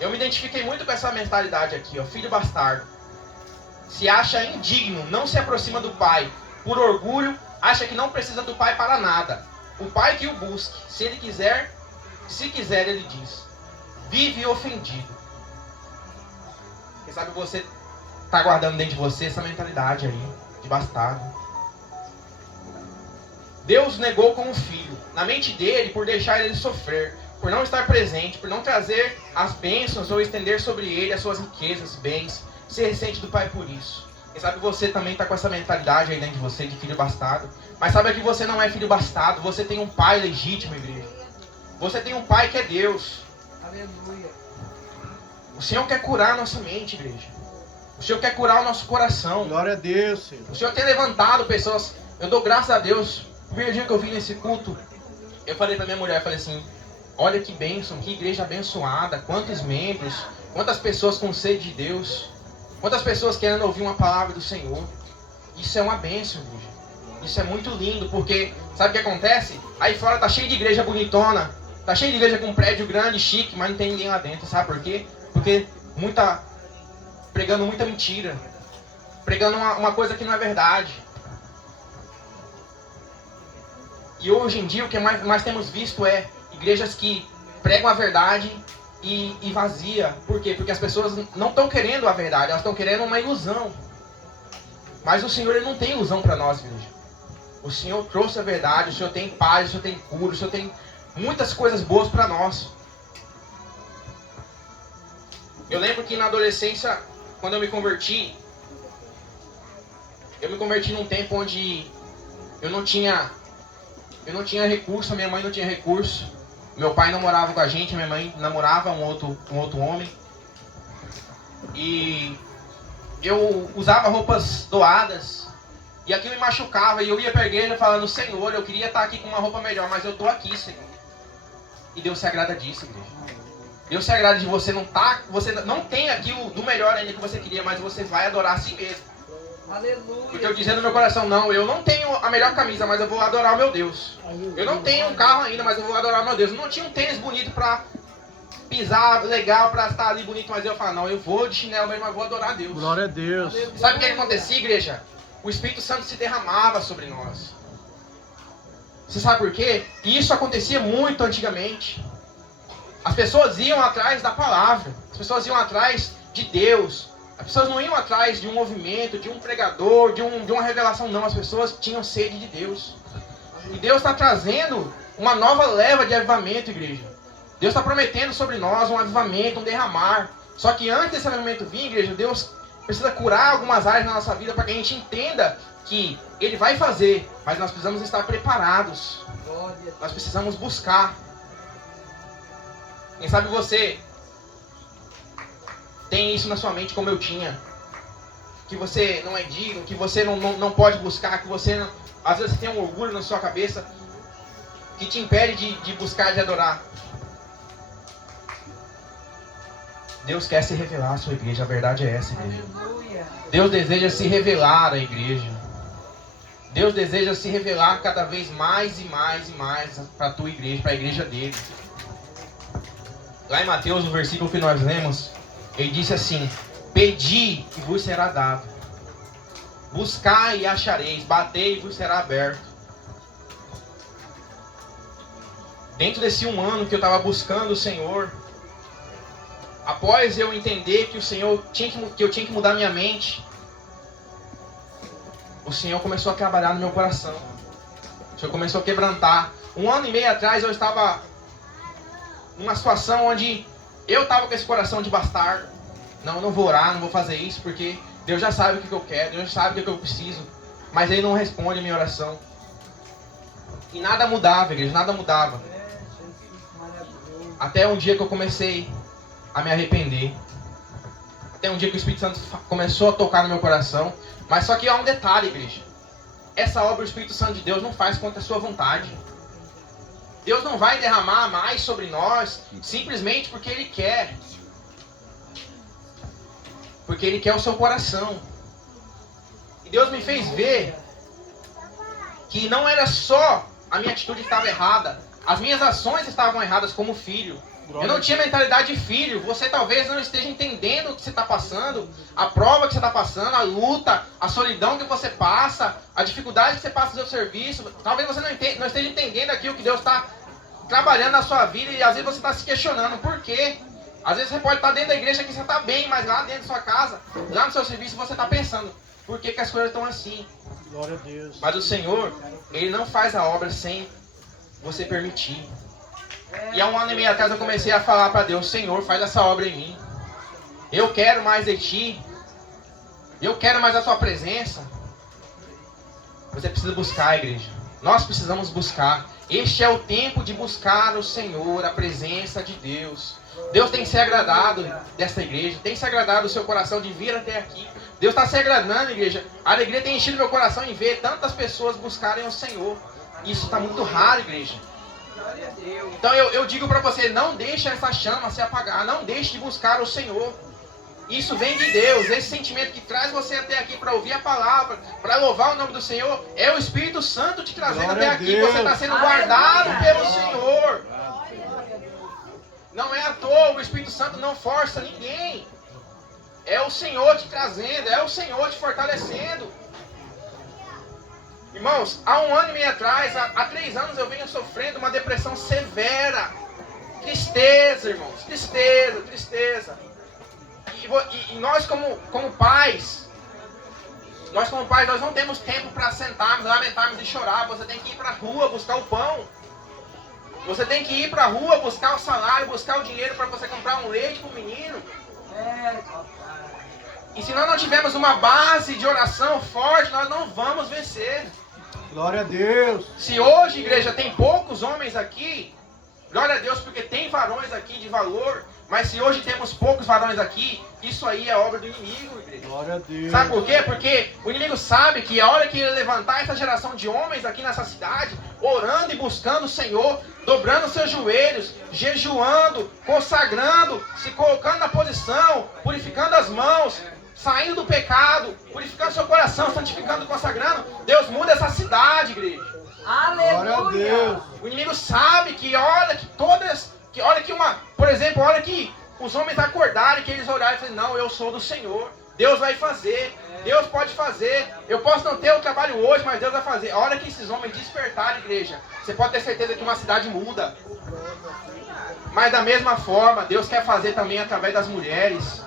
eu me identifiquei muito com essa mentalidade aqui, ó, filho bastardo. Se acha indigno, não se aproxima do pai, por orgulho, acha que não precisa do pai para nada. O pai que o busque, se ele quiser, se quiser, ele diz. Vive ofendido. Quem sabe você está guardando dentro de você essa mentalidade aí, de bastardo. Deus negou como filho, na mente dele, por deixar ele sofrer, por não estar presente, por não trazer as bênçãos ou estender sobre ele as suas riquezas, bens, se ressente do pai por isso. Quem sabe você também está com essa mentalidade aí dentro de você, de filho bastardo. Mas sabe que você não é filho bastardo, você tem um pai legítimo, igreja. Você tem um pai que é Deus. Aleluia. O Senhor quer curar a nossa mente, igreja. O Senhor quer curar o nosso coração. Glória a Deus, Senhor. O Senhor tem levantado pessoas. Eu dou graças a Deus. O primeiro dia que eu vim nesse culto, eu falei pra minha mulher, eu falei assim, Olha que bênção, que igreja abençoada, quantos membros, quantas pessoas com sede de Deus, quantas pessoas querendo ouvir uma palavra do Senhor. Isso é uma bênção, igreja. Isso é muito lindo, porque sabe o que acontece? Aí fora tá cheio de igreja bonitona, tá cheio de igreja com um prédio grande, chique, mas não tem ninguém lá dentro, sabe por quê? Porque pregando muita mentira, pregando uma coisa que não é verdade. E hoje em dia o que mais temos visto é igrejas que pregam a verdade e vazia. Por quê? Porque as pessoas não estão querendo a verdade, elas estão querendo uma ilusão. Mas o Senhor, Ele não tem ilusão para nós, igreja. O Senhor trouxe a verdade, o Senhor tem paz, o Senhor tem cura, o Senhor tem muitas coisas boas para nós. Eu lembro que na adolescência, quando eu me converti num tempo onde eu não tinha recurso, a minha mãe não tinha recurso, meu pai não morava com a gente, a minha mãe namorava um outro homem. E eu usava roupas doadas, e aquilo me machucava, e eu ia para a igreja falando: Senhor, eu queria estar aqui com uma roupa melhor, mas eu estou aqui, Senhor. E Deus se agrada disso, igreja. Deus se agrada de você não tem aqui do melhor ainda que você queria, mas você vai adorar a si mesmo. Aleluia. Porque eu dizendo no meu coração: não, eu não tenho a melhor camisa, mas eu vou adorar o meu Deus. Eu não tenho um carro ainda, mas eu vou adorar o meu Deus. Eu não tinha um tênis bonito para pisar, legal, para estar ali bonito, mas eu falo: não, eu vou de chinelo mesmo, mas vou adorar a Deus. Glória a Deus. Sabe o que acontecia, igreja? O Espírito Santo se derramava sobre nós. Você sabe por quê? E isso acontecia muito antigamente. As pessoas iam atrás da palavra. As pessoas iam atrás de Deus. As pessoas não iam atrás de um movimento, de um pregador, de uma revelação, não. As pessoas tinham sede de Deus. E Deus está trazendo uma nova leva de avivamento, igreja. Deus está prometendo sobre nós um avivamento, um derramar. Só que antes desse avivamento vir, igreja, Deus precisa curar algumas áreas na nossa vida para que a gente entenda que Ele vai fazer, mas nós precisamos estar preparados. Nós precisamos buscar. Quem sabe você tem isso na sua mente como eu tinha. Que você não é digno, que você não pode buscar, que você não, às vezes você tem um orgulho na sua cabeça que te impede de buscar, de adorar. Deus quer se revelar à sua igreja, a verdade é essa, igreja. Aleluia. Deus deseja se revelar à igreja. Deus deseja se revelar cada vez mais e mais e mais para a tua igreja, para a igreja dele. Lá em Mateus, no versículo que nós lemos, ele disse assim: pedi e vos será dado, buscai e achareis, batei e vos será aberto. Dentro desse 1 ano que eu estava buscando o Senhor, após eu entender que eu tinha que mudar minha mente, o Senhor começou a trabalhar no meu coração. O Senhor começou a quebrantar. 1 ano e meio atrás eu estava numa situação onde eu estava com esse coração de bastardo. Não, eu não vou orar, não vou fazer isso, porque Deus já sabe o que eu quero, Deus já sabe o que eu preciso. Mas Ele não responde a minha oração. E nada mudava, igreja, nada mudava. Até um dia que eu comecei a me arrepender. Até um dia que o Espírito Santo começou a tocar no meu coração. Mas só que há um detalhe, igreja. Essa obra, o Espírito Santo de Deus não faz contra a sua vontade. Deus não vai derramar mais sobre nós simplesmente porque Ele quer. Porque Ele quer o seu coração. E Deus me fez ver que não era só a minha atitude que estava errada. As minhas ações estavam erradas como filho. Eu não tinha mentalidade de filho. Você talvez não esteja entendendo o que você está passando, a prova que você está passando, a luta, a solidão que você passa, a dificuldade que você passa no seu serviço. Talvez você não esteja entendendo aqui o que Deus está trabalhando na sua vida e às vezes você está se questionando por quê. Às vezes você pode estar dentro da igreja que você está bem, mas lá dentro da sua casa, lá no seu serviço, você está pensando: por que as coisas estão assim? Glória a Deus. Mas o Senhor, Ele não faz a obra sem você permitir. E há 1 ano e meio atrás eu comecei a falar para Deus: Senhor, faz essa obra em mim. Eu quero mais de Ti. Eu quero mais a Sua presença. Você precisa buscar, igreja. Nós precisamos buscar. Este é o tempo de buscar o Senhor, a presença de Deus. Deus tem se agradado dessa igreja. Tem se agradado do seu coração de vir até aqui. Deus está se agradando, igreja. A alegria tem enchido meu coração em ver tantas pessoas buscarem o Senhor. Isso está muito raro, igreja. Então eu digo para você, não deixe essa chama se apagar, não deixe de buscar o Senhor. Isso vem de Deus, esse sentimento que traz você até aqui para ouvir a palavra, para louvar o nome do Senhor, é o Espírito Santo te trazendo Glória até a aqui, Deus. você está sendo guardado pelo Senhor. Não é à toa, o Espírito Santo não força ninguém. É o Senhor te trazendo, é o Senhor te fortalecendo. Irmãos, há 1 ano e meio atrás, há 3 anos eu venho sofrendo uma depressão severa. Tristeza, irmãos, tristeza, tristeza. E nós como pais, nós não temos tempo para sentarmos, lamentarmos e chorar. Você tem que ir para a rua buscar o pão. Você tem que ir para a rua buscar o salário, buscar o dinheiro para você comprar um leite para o menino. E se nós não tivermos uma base de oração forte, nós não vamos vencer. Glória a Deus. Se hoje, igreja, tem poucos homens aqui, glória a Deus, porque tem varões aqui de valor. Mas se hoje temos poucos varões aqui, isso aí é obra do inimigo, igreja. Glória a Deus. Sabe por quê? Porque o inimigo sabe que a hora que ele levantar essa geração de homens aqui nessa cidade, orando e buscando o Senhor, dobrando seus joelhos, jejuando, consagrando, se colocando na posição, purificando as mãos, saindo do pecado, purificando seu coração, santificando, consagrando, Deus muda essa cidade, igreja. Glória a Deus. O inimigo sabe que por exemplo, a hora que os homens acordarem, que eles orarem e falarem, não, eu sou do Senhor, Deus vai fazer, Deus pode fazer, eu posso não ter o trabalho hoje, mas Deus vai fazer. A hora que esses homens despertarem, igreja, você pode ter certeza que uma cidade muda. Mas da mesma forma, Deus quer fazer também através das mulheres.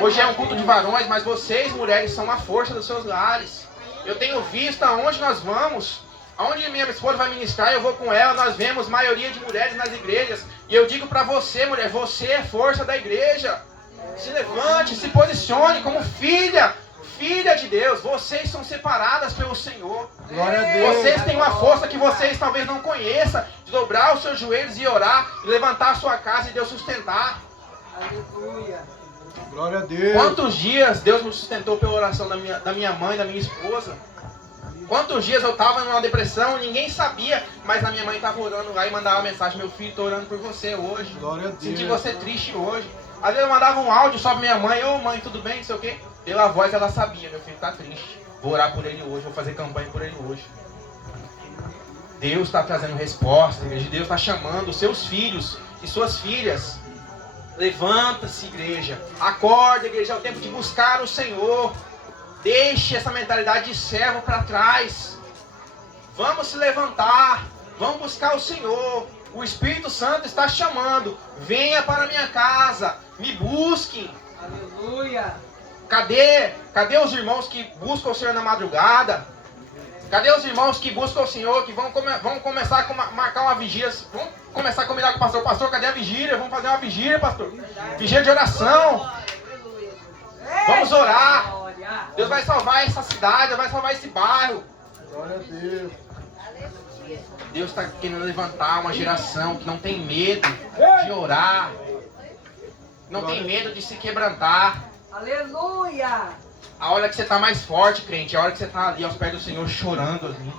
Hoje é um culto de varões, mas vocês, mulheres, são a força dos seus lares. Eu tenho visto aonde nós vamos, aonde minha esposa vai ministrar, eu vou com ela, nós vemos maioria de mulheres nas igrejas. E eu digo para você, mulher, você é força da igreja. Se levante, se posicione como filha de Deus. Vocês são separadas pelo Senhor. Glória a Deus. Vocês têm uma força que vocês talvez não conheçam, de dobrar os seus joelhos e orar, e levantar a sua casa e Deus sustentar. Aleluia. Glória a Deus. Quantos dias Deus me sustentou pela oração da minha mãe, da minha esposa? Quantos dias eu estava numa depressão, ninguém sabia, mas a minha mãe estava orando lá e mandava uma mensagem, meu filho, estou orando por você hoje. Glória a Deus. Senti você triste hoje. Às vezes eu mandava um áudio só pra minha mãe, ô mãe, tudo bem, não sei o quê. Pela voz ela sabia, meu filho está triste. Vou orar por ele hoje, vou fazer campanha por ele hoje. Deus está trazendo resposta, igreja. Deus está chamando os seus filhos e suas filhas. Levanta-se, igreja. Acorda, igreja, é o tempo de buscar o Senhor. Deixe essa mentalidade de servo para trás. Vamos se levantar. Vamos buscar o Senhor. O Espírito Santo está chamando. Venha para a minha casa. Me busquem. Aleluia. Cadê os irmãos que buscam o Senhor na madrugada? Cadê os irmãos que buscam o Senhor, que vão começar a marcar uma vigília? Vamos começar a combinar com o pastor. Pastor, cadê a vigília? Vamos fazer uma vigília, pastor. Vigília de oração. Vamos orar. Deus vai salvar essa cidade, vai salvar esse bairro. Glória a Deus. Deus está querendo levantar uma geração que não tem medo de orar. Não tem medo de se quebrantar. Aleluia. A hora que você está mais forte, crente, é a hora que você está ali aos pés do Senhor chorando. Assim.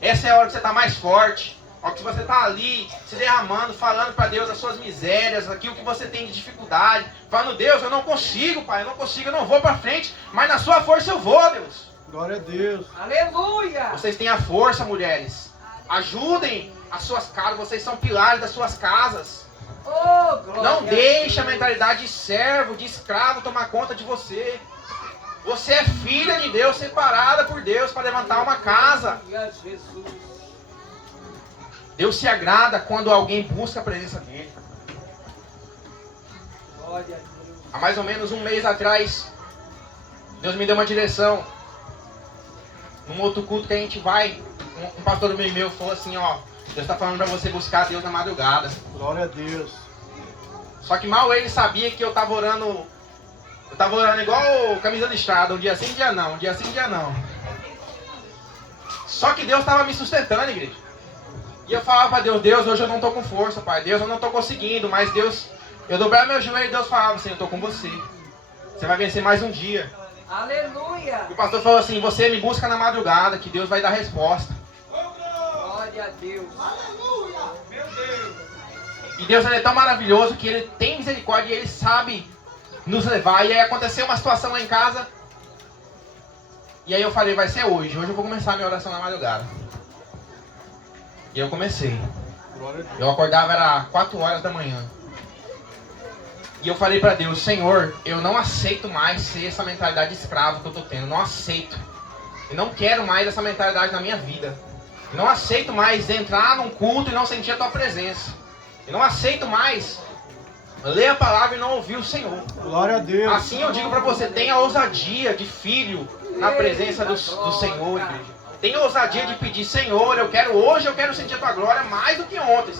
Essa é a hora que você está mais forte. A hora que você está ali se derramando, falando para Deus as suas misérias, aquilo que você tem de dificuldade. Falando, Deus, eu não consigo, Pai, eu não consigo, eu não vou para frente, mas na sua força eu vou, Deus. Glória a Deus. Aleluia. Vocês têm a força, mulheres. Ajudem as suas casas, vocês são pilares das suas casas. Oh, glória. Não deixe a mentalidade de servo, de escravo tomar conta de você. Você é filha de Deus, separada por Deus para levantar uma casa. Jesus. Deus se agrada quando alguém busca a presença dele. Glória a Deus. Há mais ou menos um mês atrás, Deus me deu uma direção. Num outro culto que a gente vai, um pastor meu falou assim, ó, Deus está falando para você buscar Deus na madrugada. Glória a Deus. Só que mal ele sabia que eu estava orando igual camisa listrada, um dia sim, um dia não, um dia sim, um dia não. Só que Deus estava me sustentando, igreja. E eu falava para Deus, Deus, hoje eu não estou com força, Pai. Deus, eu não estou conseguindo, mas Deus, eu dobrava meu joelho e Deus falava assim, eu estou com você. Você vai vencer mais um dia. Aleluia. E o pastor falou assim, você me busca na madrugada, que Deus vai dar resposta. Glória Glória a Deus. E Deus ele é tão maravilhoso que Ele tem misericórdia e Ele sabe nos levar. E aí aconteceu uma situação lá em casa. E aí eu falei, vai ser hoje. Hoje eu vou começar a minha oração na madrugada. E eu comecei. Glória a Deus. Eu acordava, era 4 horas da manhã. E eu falei pra Deus, Senhor, eu não aceito mais ser essa mentalidade de escravo que eu tô tendo. Não aceito. Eu não quero mais essa mentalidade na minha vida. Eu não aceito mais entrar num culto e não sentir a Tua presença. Eu não aceito mais ler a palavra e não ouvir o Senhor. Glória a Deus. Assim eu digo pra você, tenha ousadia de filho na presença do Senhor, igreja. Tenha ousadia de pedir, Senhor, hoje eu quero sentir a Tua glória mais do que ontem.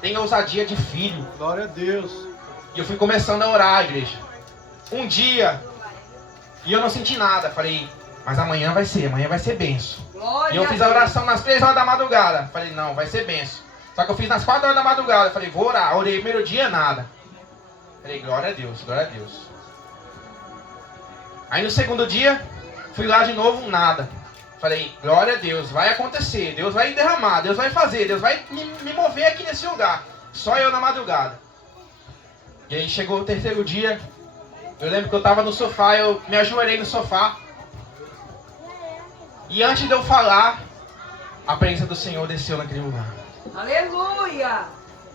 Tenha ousadia de filho. Glória a Deus. E eu fui começando a orar, igreja. Um dia, e eu não senti nada. Falei, mas amanhã vai ser benção. Glória E eu fiz a oração nas 3 horas da madrugada. Falei, não, vai ser benção. Só que eu fiz nas 4 horas da madrugada. Falei, vou orar. Orei o primeiro dia, nada. Falei, glória a Deus, glória a Deus. Aí no segundo dia, fui lá de novo, nada. Falei, glória a Deus, vai acontecer. Deus vai derramar, Deus vai fazer. Deus vai me mover aqui nesse lugar. Só eu na madrugada. E aí chegou o terceiro dia. Eu lembro que eu estava no sofá, eu me ajoelhei no sofá. E antes de eu falar, a presença do Senhor desceu naquele lugar. Aleluia.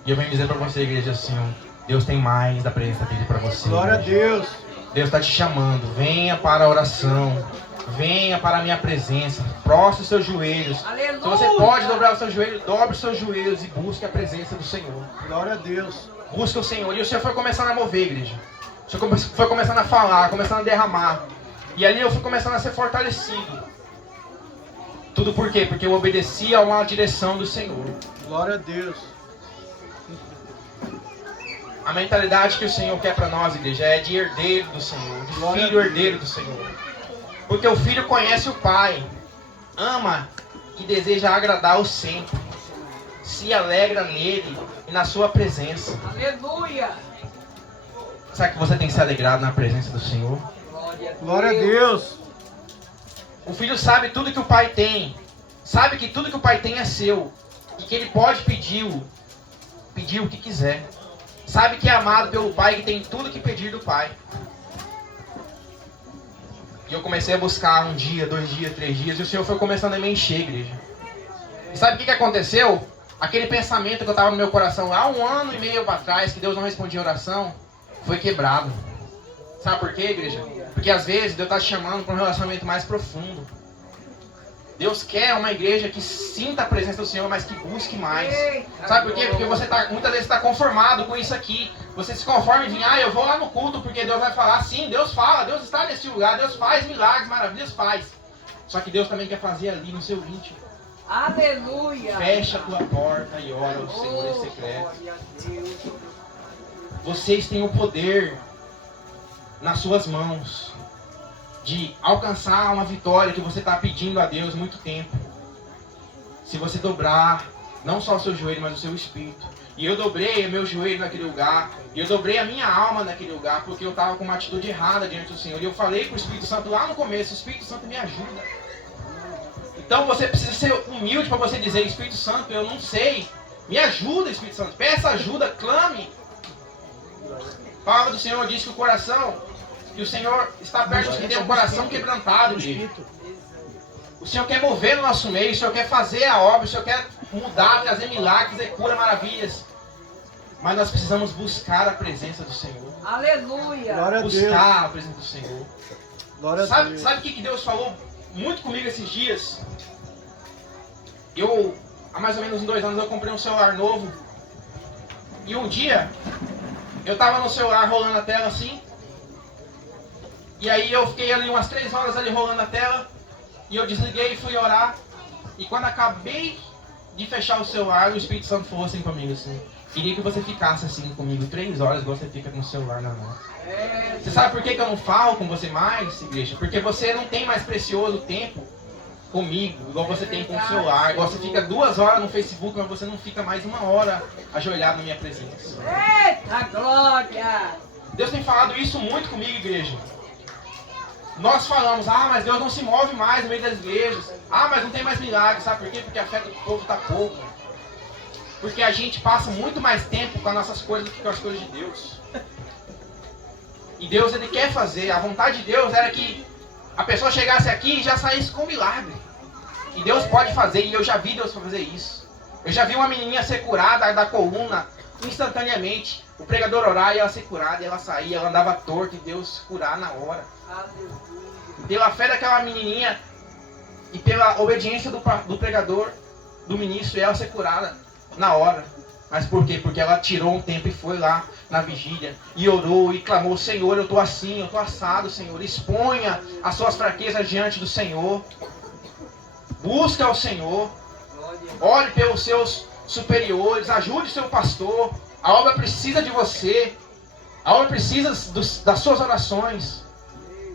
E eu venho dizer para você, igreja, assim, ó, Deus tem mais da presença dele para você. Glória a igreja. Deus. Deus está te chamando. Venha para a oração. Venha para a minha presença. Prostre os seus joelhos. Aleluia. Se você pode dobrar os seus joelhos, dobre os seus joelhos e busque a presença do Senhor. Glória a Deus. Busque o Senhor. E o Senhor foi começando a mover, igreja. O Senhor foi começando a falar, começando a derramar. E ali eu fui começando a ser fortalecido. Tudo por quê? Porque eu obedeci a uma direção do Senhor. Glória a Deus. A mentalidade que o Senhor quer para nós, igreja, é de herdeiro do Senhor, de Glória a filho Deus. herdeiro do Senhor. Porque o filho conhece o Pai, ama e deseja agradá-lo sempre. Se alegra nele e na sua presença. Aleluia. Sabe que você tem que se alegrar na presença do Senhor? Glória a Deus. O filho sabe tudo que o pai tem. Sabe que tudo que o pai tem é seu. E que ele pode pedir o que quiser. Sabe que é amado pelo pai, que tem tudo que pedir do pai. E eu comecei a buscar 1 dia, 2 dias, 3 dias. E o Senhor foi começando a me encher, igreja. E sabe o que aconteceu? Aquele pensamento que eu estava no meu coração há 1 ano e meio atrás, que Deus não respondia oração, foi quebrado. Sabe por quê, igreja? Porque às vezes Deus está te chamando para um relacionamento mais profundo. Deus quer uma igreja que sinta a presença do Senhor, mas que busque mais. Sabe por quê? Porque você muitas vezes está conformado com isso aqui. Você se conforma em vir, eu vou lá no culto porque Deus vai falar. Sim, Deus fala, Deus está nesse lugar, Deus faz milagres, maravilhas, faz. Só que Deus também quer fazer ali no seu íntimo. Aleluia. Fecha a tua porta e ora ao Senhor em secreto. Glória a Deus. Vocês têm o poder nas suas mãos de alcançar uma vitória que você está pedindo a Deus há muito tempo. Se você dobrar não só o seu joelho, mas o seu espírito. E eu dobrei o meu joelho naquele lugar. E eu dobrei a minha alma naquele lugar, porque eu estava com uma atitude errada diante do Senhor. E eu falei para o Espírito Santo lá no começo, Espírito Santo, me ajuda. Então você precisa ser humilde para você dizer, Espírito Santo, eu não sei. Me ajuda, Espírito Santo. Peça ajuda, clame. A palavra do Senhor diz que o coração, que o Senhor está perto dos que tem o coração quebrantado, gente. O Senhor quer mover no nosso meio, o Senhor quer fazer a obra, o Senhor quer mudar, trazer milagres e cura, maravilhas. Mas nós precisamos buscar a presença do Senhor. Aleluia. Glória a Deus. Buscar a presença do Senhor. Glória a Sabe Deus. o que Deus falou muito comigo esses dias? Há mais ou menos 2 anos, eu comprei um celular novo. E um dia, eu tava no celular rolando a tela assim. E aí eu fiquei ali umas 3 horas ali rolando a tela. E eu desliguei e fui orar. E quando acabei de fechar o celular, o Espírito Santo falou assim comigo assim: queria que você ficasse assim comigo 3 horas, igual você fica com o celular na mão. Você sabe por que eu não falo com você mais, igreja? Porque você não tem mais precioso tempo comigo, igual você tem com o celular. Igual você fica 2 horas no Facebook, mas você não fica mais 1 hora ajoelhado na minha presença. Eita glória. Deus tem falado isso muito comigo, igreja. nós falamos, mas Deus não se move mais no meio das igrejas. Mas não tem mais milagres. Sabe por quê? Porque a fé do povo está pouco. Porque a gente passa muito mais tempo com as nossas coisas do que com as coisas de Deus. E Deus, Ele quer fazer. A vontade de Deus era que a pessoa chegasse aqui e já saísse com um milagre. E Deus pode fazer, e eu já vi Deus fazer isso. Eu já vi uma menininha ser curada da coluna instantaneamente. O pregador orar e ela ser curada, e ela saía, ela andava torta, e Deus curar na hora. Pela fé daquela menininha e pela obediência do pregador, do ministro, ela ser curada na hora. Mas por quê? Porque ela tirou um tempo e foi lá na vigília e orou e clamou: Senhor, eu estou assim, eu estou assado, Senhor. Exponha as suas fraquezas diante do Senhor. Busca o Senhor. Ore pelos seus superiores, ajude o seu pastor. A obra precisa de você. A obra precisa das suas orações.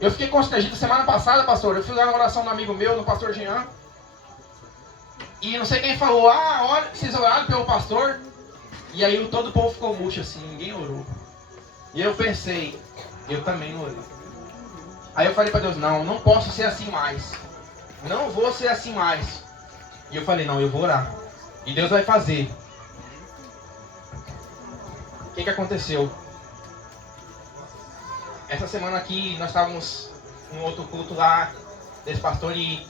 Eu fiquei constrangido semana passada, pastor. Eu fui lá na oração do amigo meu, no pastor Jean. E não sei quem falou: olha, vocês oraram pelo pastor? E aí todo o povo ficou murcho assim, ninguém orou. E eu pensei, eu também não orei. Aí eu falei para Deus: não posso ser assim mais. Não vou ser assim mais. E eu falei: não, eu vou orar. E Deus vai fazer. O que aconteceu? Essa semana aqui nós estávamos num outro culto lá desse pastor e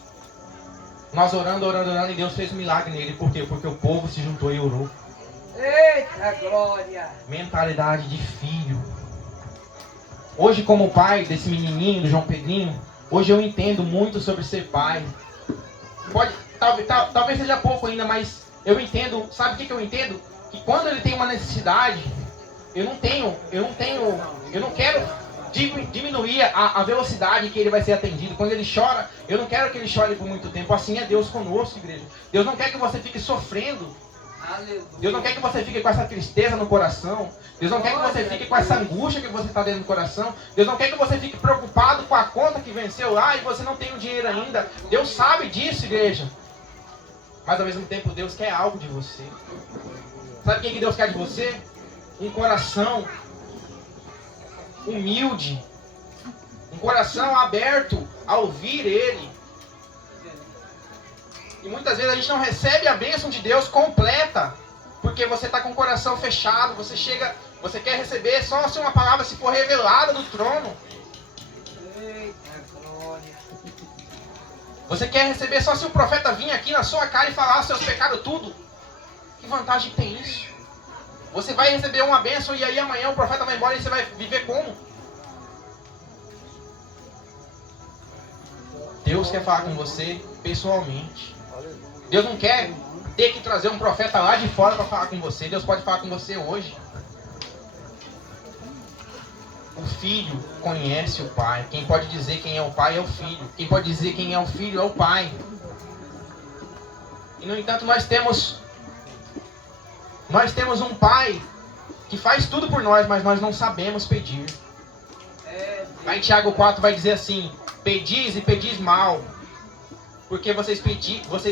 nós orando, e Deus fez um milagre nele. Por quê? Porque o povo se juntou e orou. Eita glória! Mentalidade de filho. Hoje, como pai desse menininho, do João Pedrinho, hoje eu entendo muito sobre ser pai. Talvez seja pouco ainda, mas eu entendo. Sabe o que eu entendo? Que quando ele tem uma necessidade, eu não quero diminuir a velocidade que ele vai ser atendido. Quando ele chora, eu não quero que ele chore por muito tempo. Assim é Deus conosco, igreja. Deus não quer que você fique sofrendo. Deus não quer que você fique com essa tristeza no coração. Deus não quer que você fique com essa angústia que você está dentro do coração. Deus não quer que você fique preocupado com a conta que venceu lá e você não tem o dinheiro ainda. Deus sabe disso, igreja. Mas ao mesmo tempo Deus quer algo de você. Sabe o que Deus quer de você? Um coração humilde. Um coração aberto a ouvir Ele. E muitas vezes a gente não recebe a bênção de Deus completa, porque você está com o coração fechado, você quer receber só se uma palavra se for revelada do trono. Eita glória! Você quer receber só se o profeta vir aqui na sua cara e falar os seus pecados tudo. Que vantagem tem isso? Você vai receber uma bênção e aí amanhã o profeta vai embora e você vai viver como? Deus quer falar com você pessoalmente. Deus não quer ter que trazer um profeta lá de fora para falar com você. Deus pode falar com você hoje. O filho conhece o pai. Quem pode dizer quem é o pai é o filho. Quem pode dizer quem é o filho é o pai. E no entanto nós temos um pai que faz tudo por nós, mas nós não sabemos pedir. Lá em Tiago 4 vai dizer assim: pedis e pedis mal. Porque vocês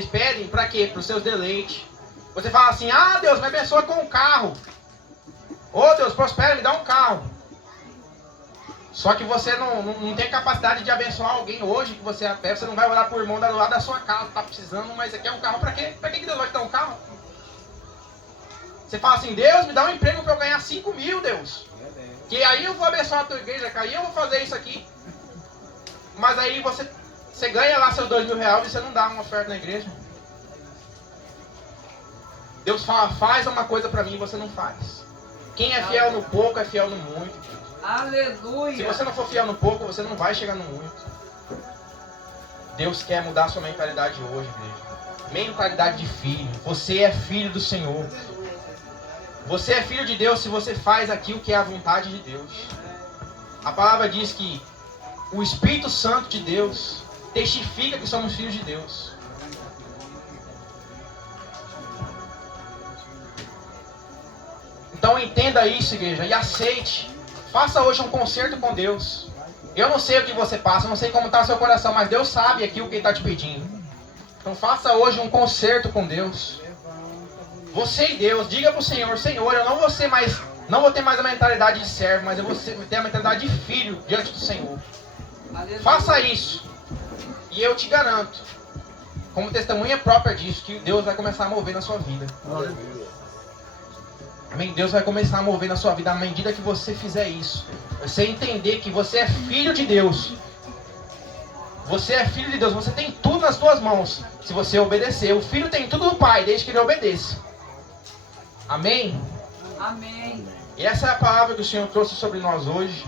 pedem para quê? Para os seus deleites. Você fala assim: Deus, me abençoa com um carro. Deus, prospera, me dá um carro. Só que você não tem capacidade de abençoar alguém hoje que você não vai orar por irmão do lado da sua casa, tá precisando, mas aqui é um carro para quê? Para que Deus vai te dar um carro? Você fala assim: Deus, me dá um emprego para eu ganhar 5 mil, Deus. Que aí eu vou abençoar a tua igreja, que aí eu vou fazer isso aqui. Mas aí você ganha lá seus 2 mil reais e você não dá uma oferta na igreja. Deus fala: faz uma coisa para mim e você não faz. Quem é fiel no pouco é fiel no muito. Aleluia! Se você não for fiel no pouco, você não vai chegar no muito. Deus quer mudar a sua mentalidade hoje, igreja. Mentalidade de filho. Você é filho do Senhor. Você é filho de Deus se você faz aquilo que é a vontade de Deus. A palavra diz que o Espírito Santo de Deus testifica que somos filhos de Deus. Então entenda isso, igreja, e aceite. Faça hoje um concerto com Deus. Eu não sei o que você passa, eu não sei como está o seu coração, mas Deus sabe aquilo que Ele está te pedindo. Então faça hoje um concerto com Deus. Você e Deus, diga para o Senhor: Senhor, eu não vou ter mais a mentalidade de servo, mas eu vou ter a mentalidade de filho diante do Senhor. Aleluia. Faça isso. E eu te garanto, como testemunha própria disso, que Deus vai começar a mover na sua vida. Glória a Deus. Amém? Deus vai começar a mover na sua vida à medida que você fizer isso. Você entender que você é filho de Deus. Você é filho de Deus. Você tem tudo nas suas mãos. Se você obedecer. O filho tem tudo do pai, desde que ele obedeça. Amém? Amém. E essa é a palavra que o Senhor trouxe sobre nós hoje.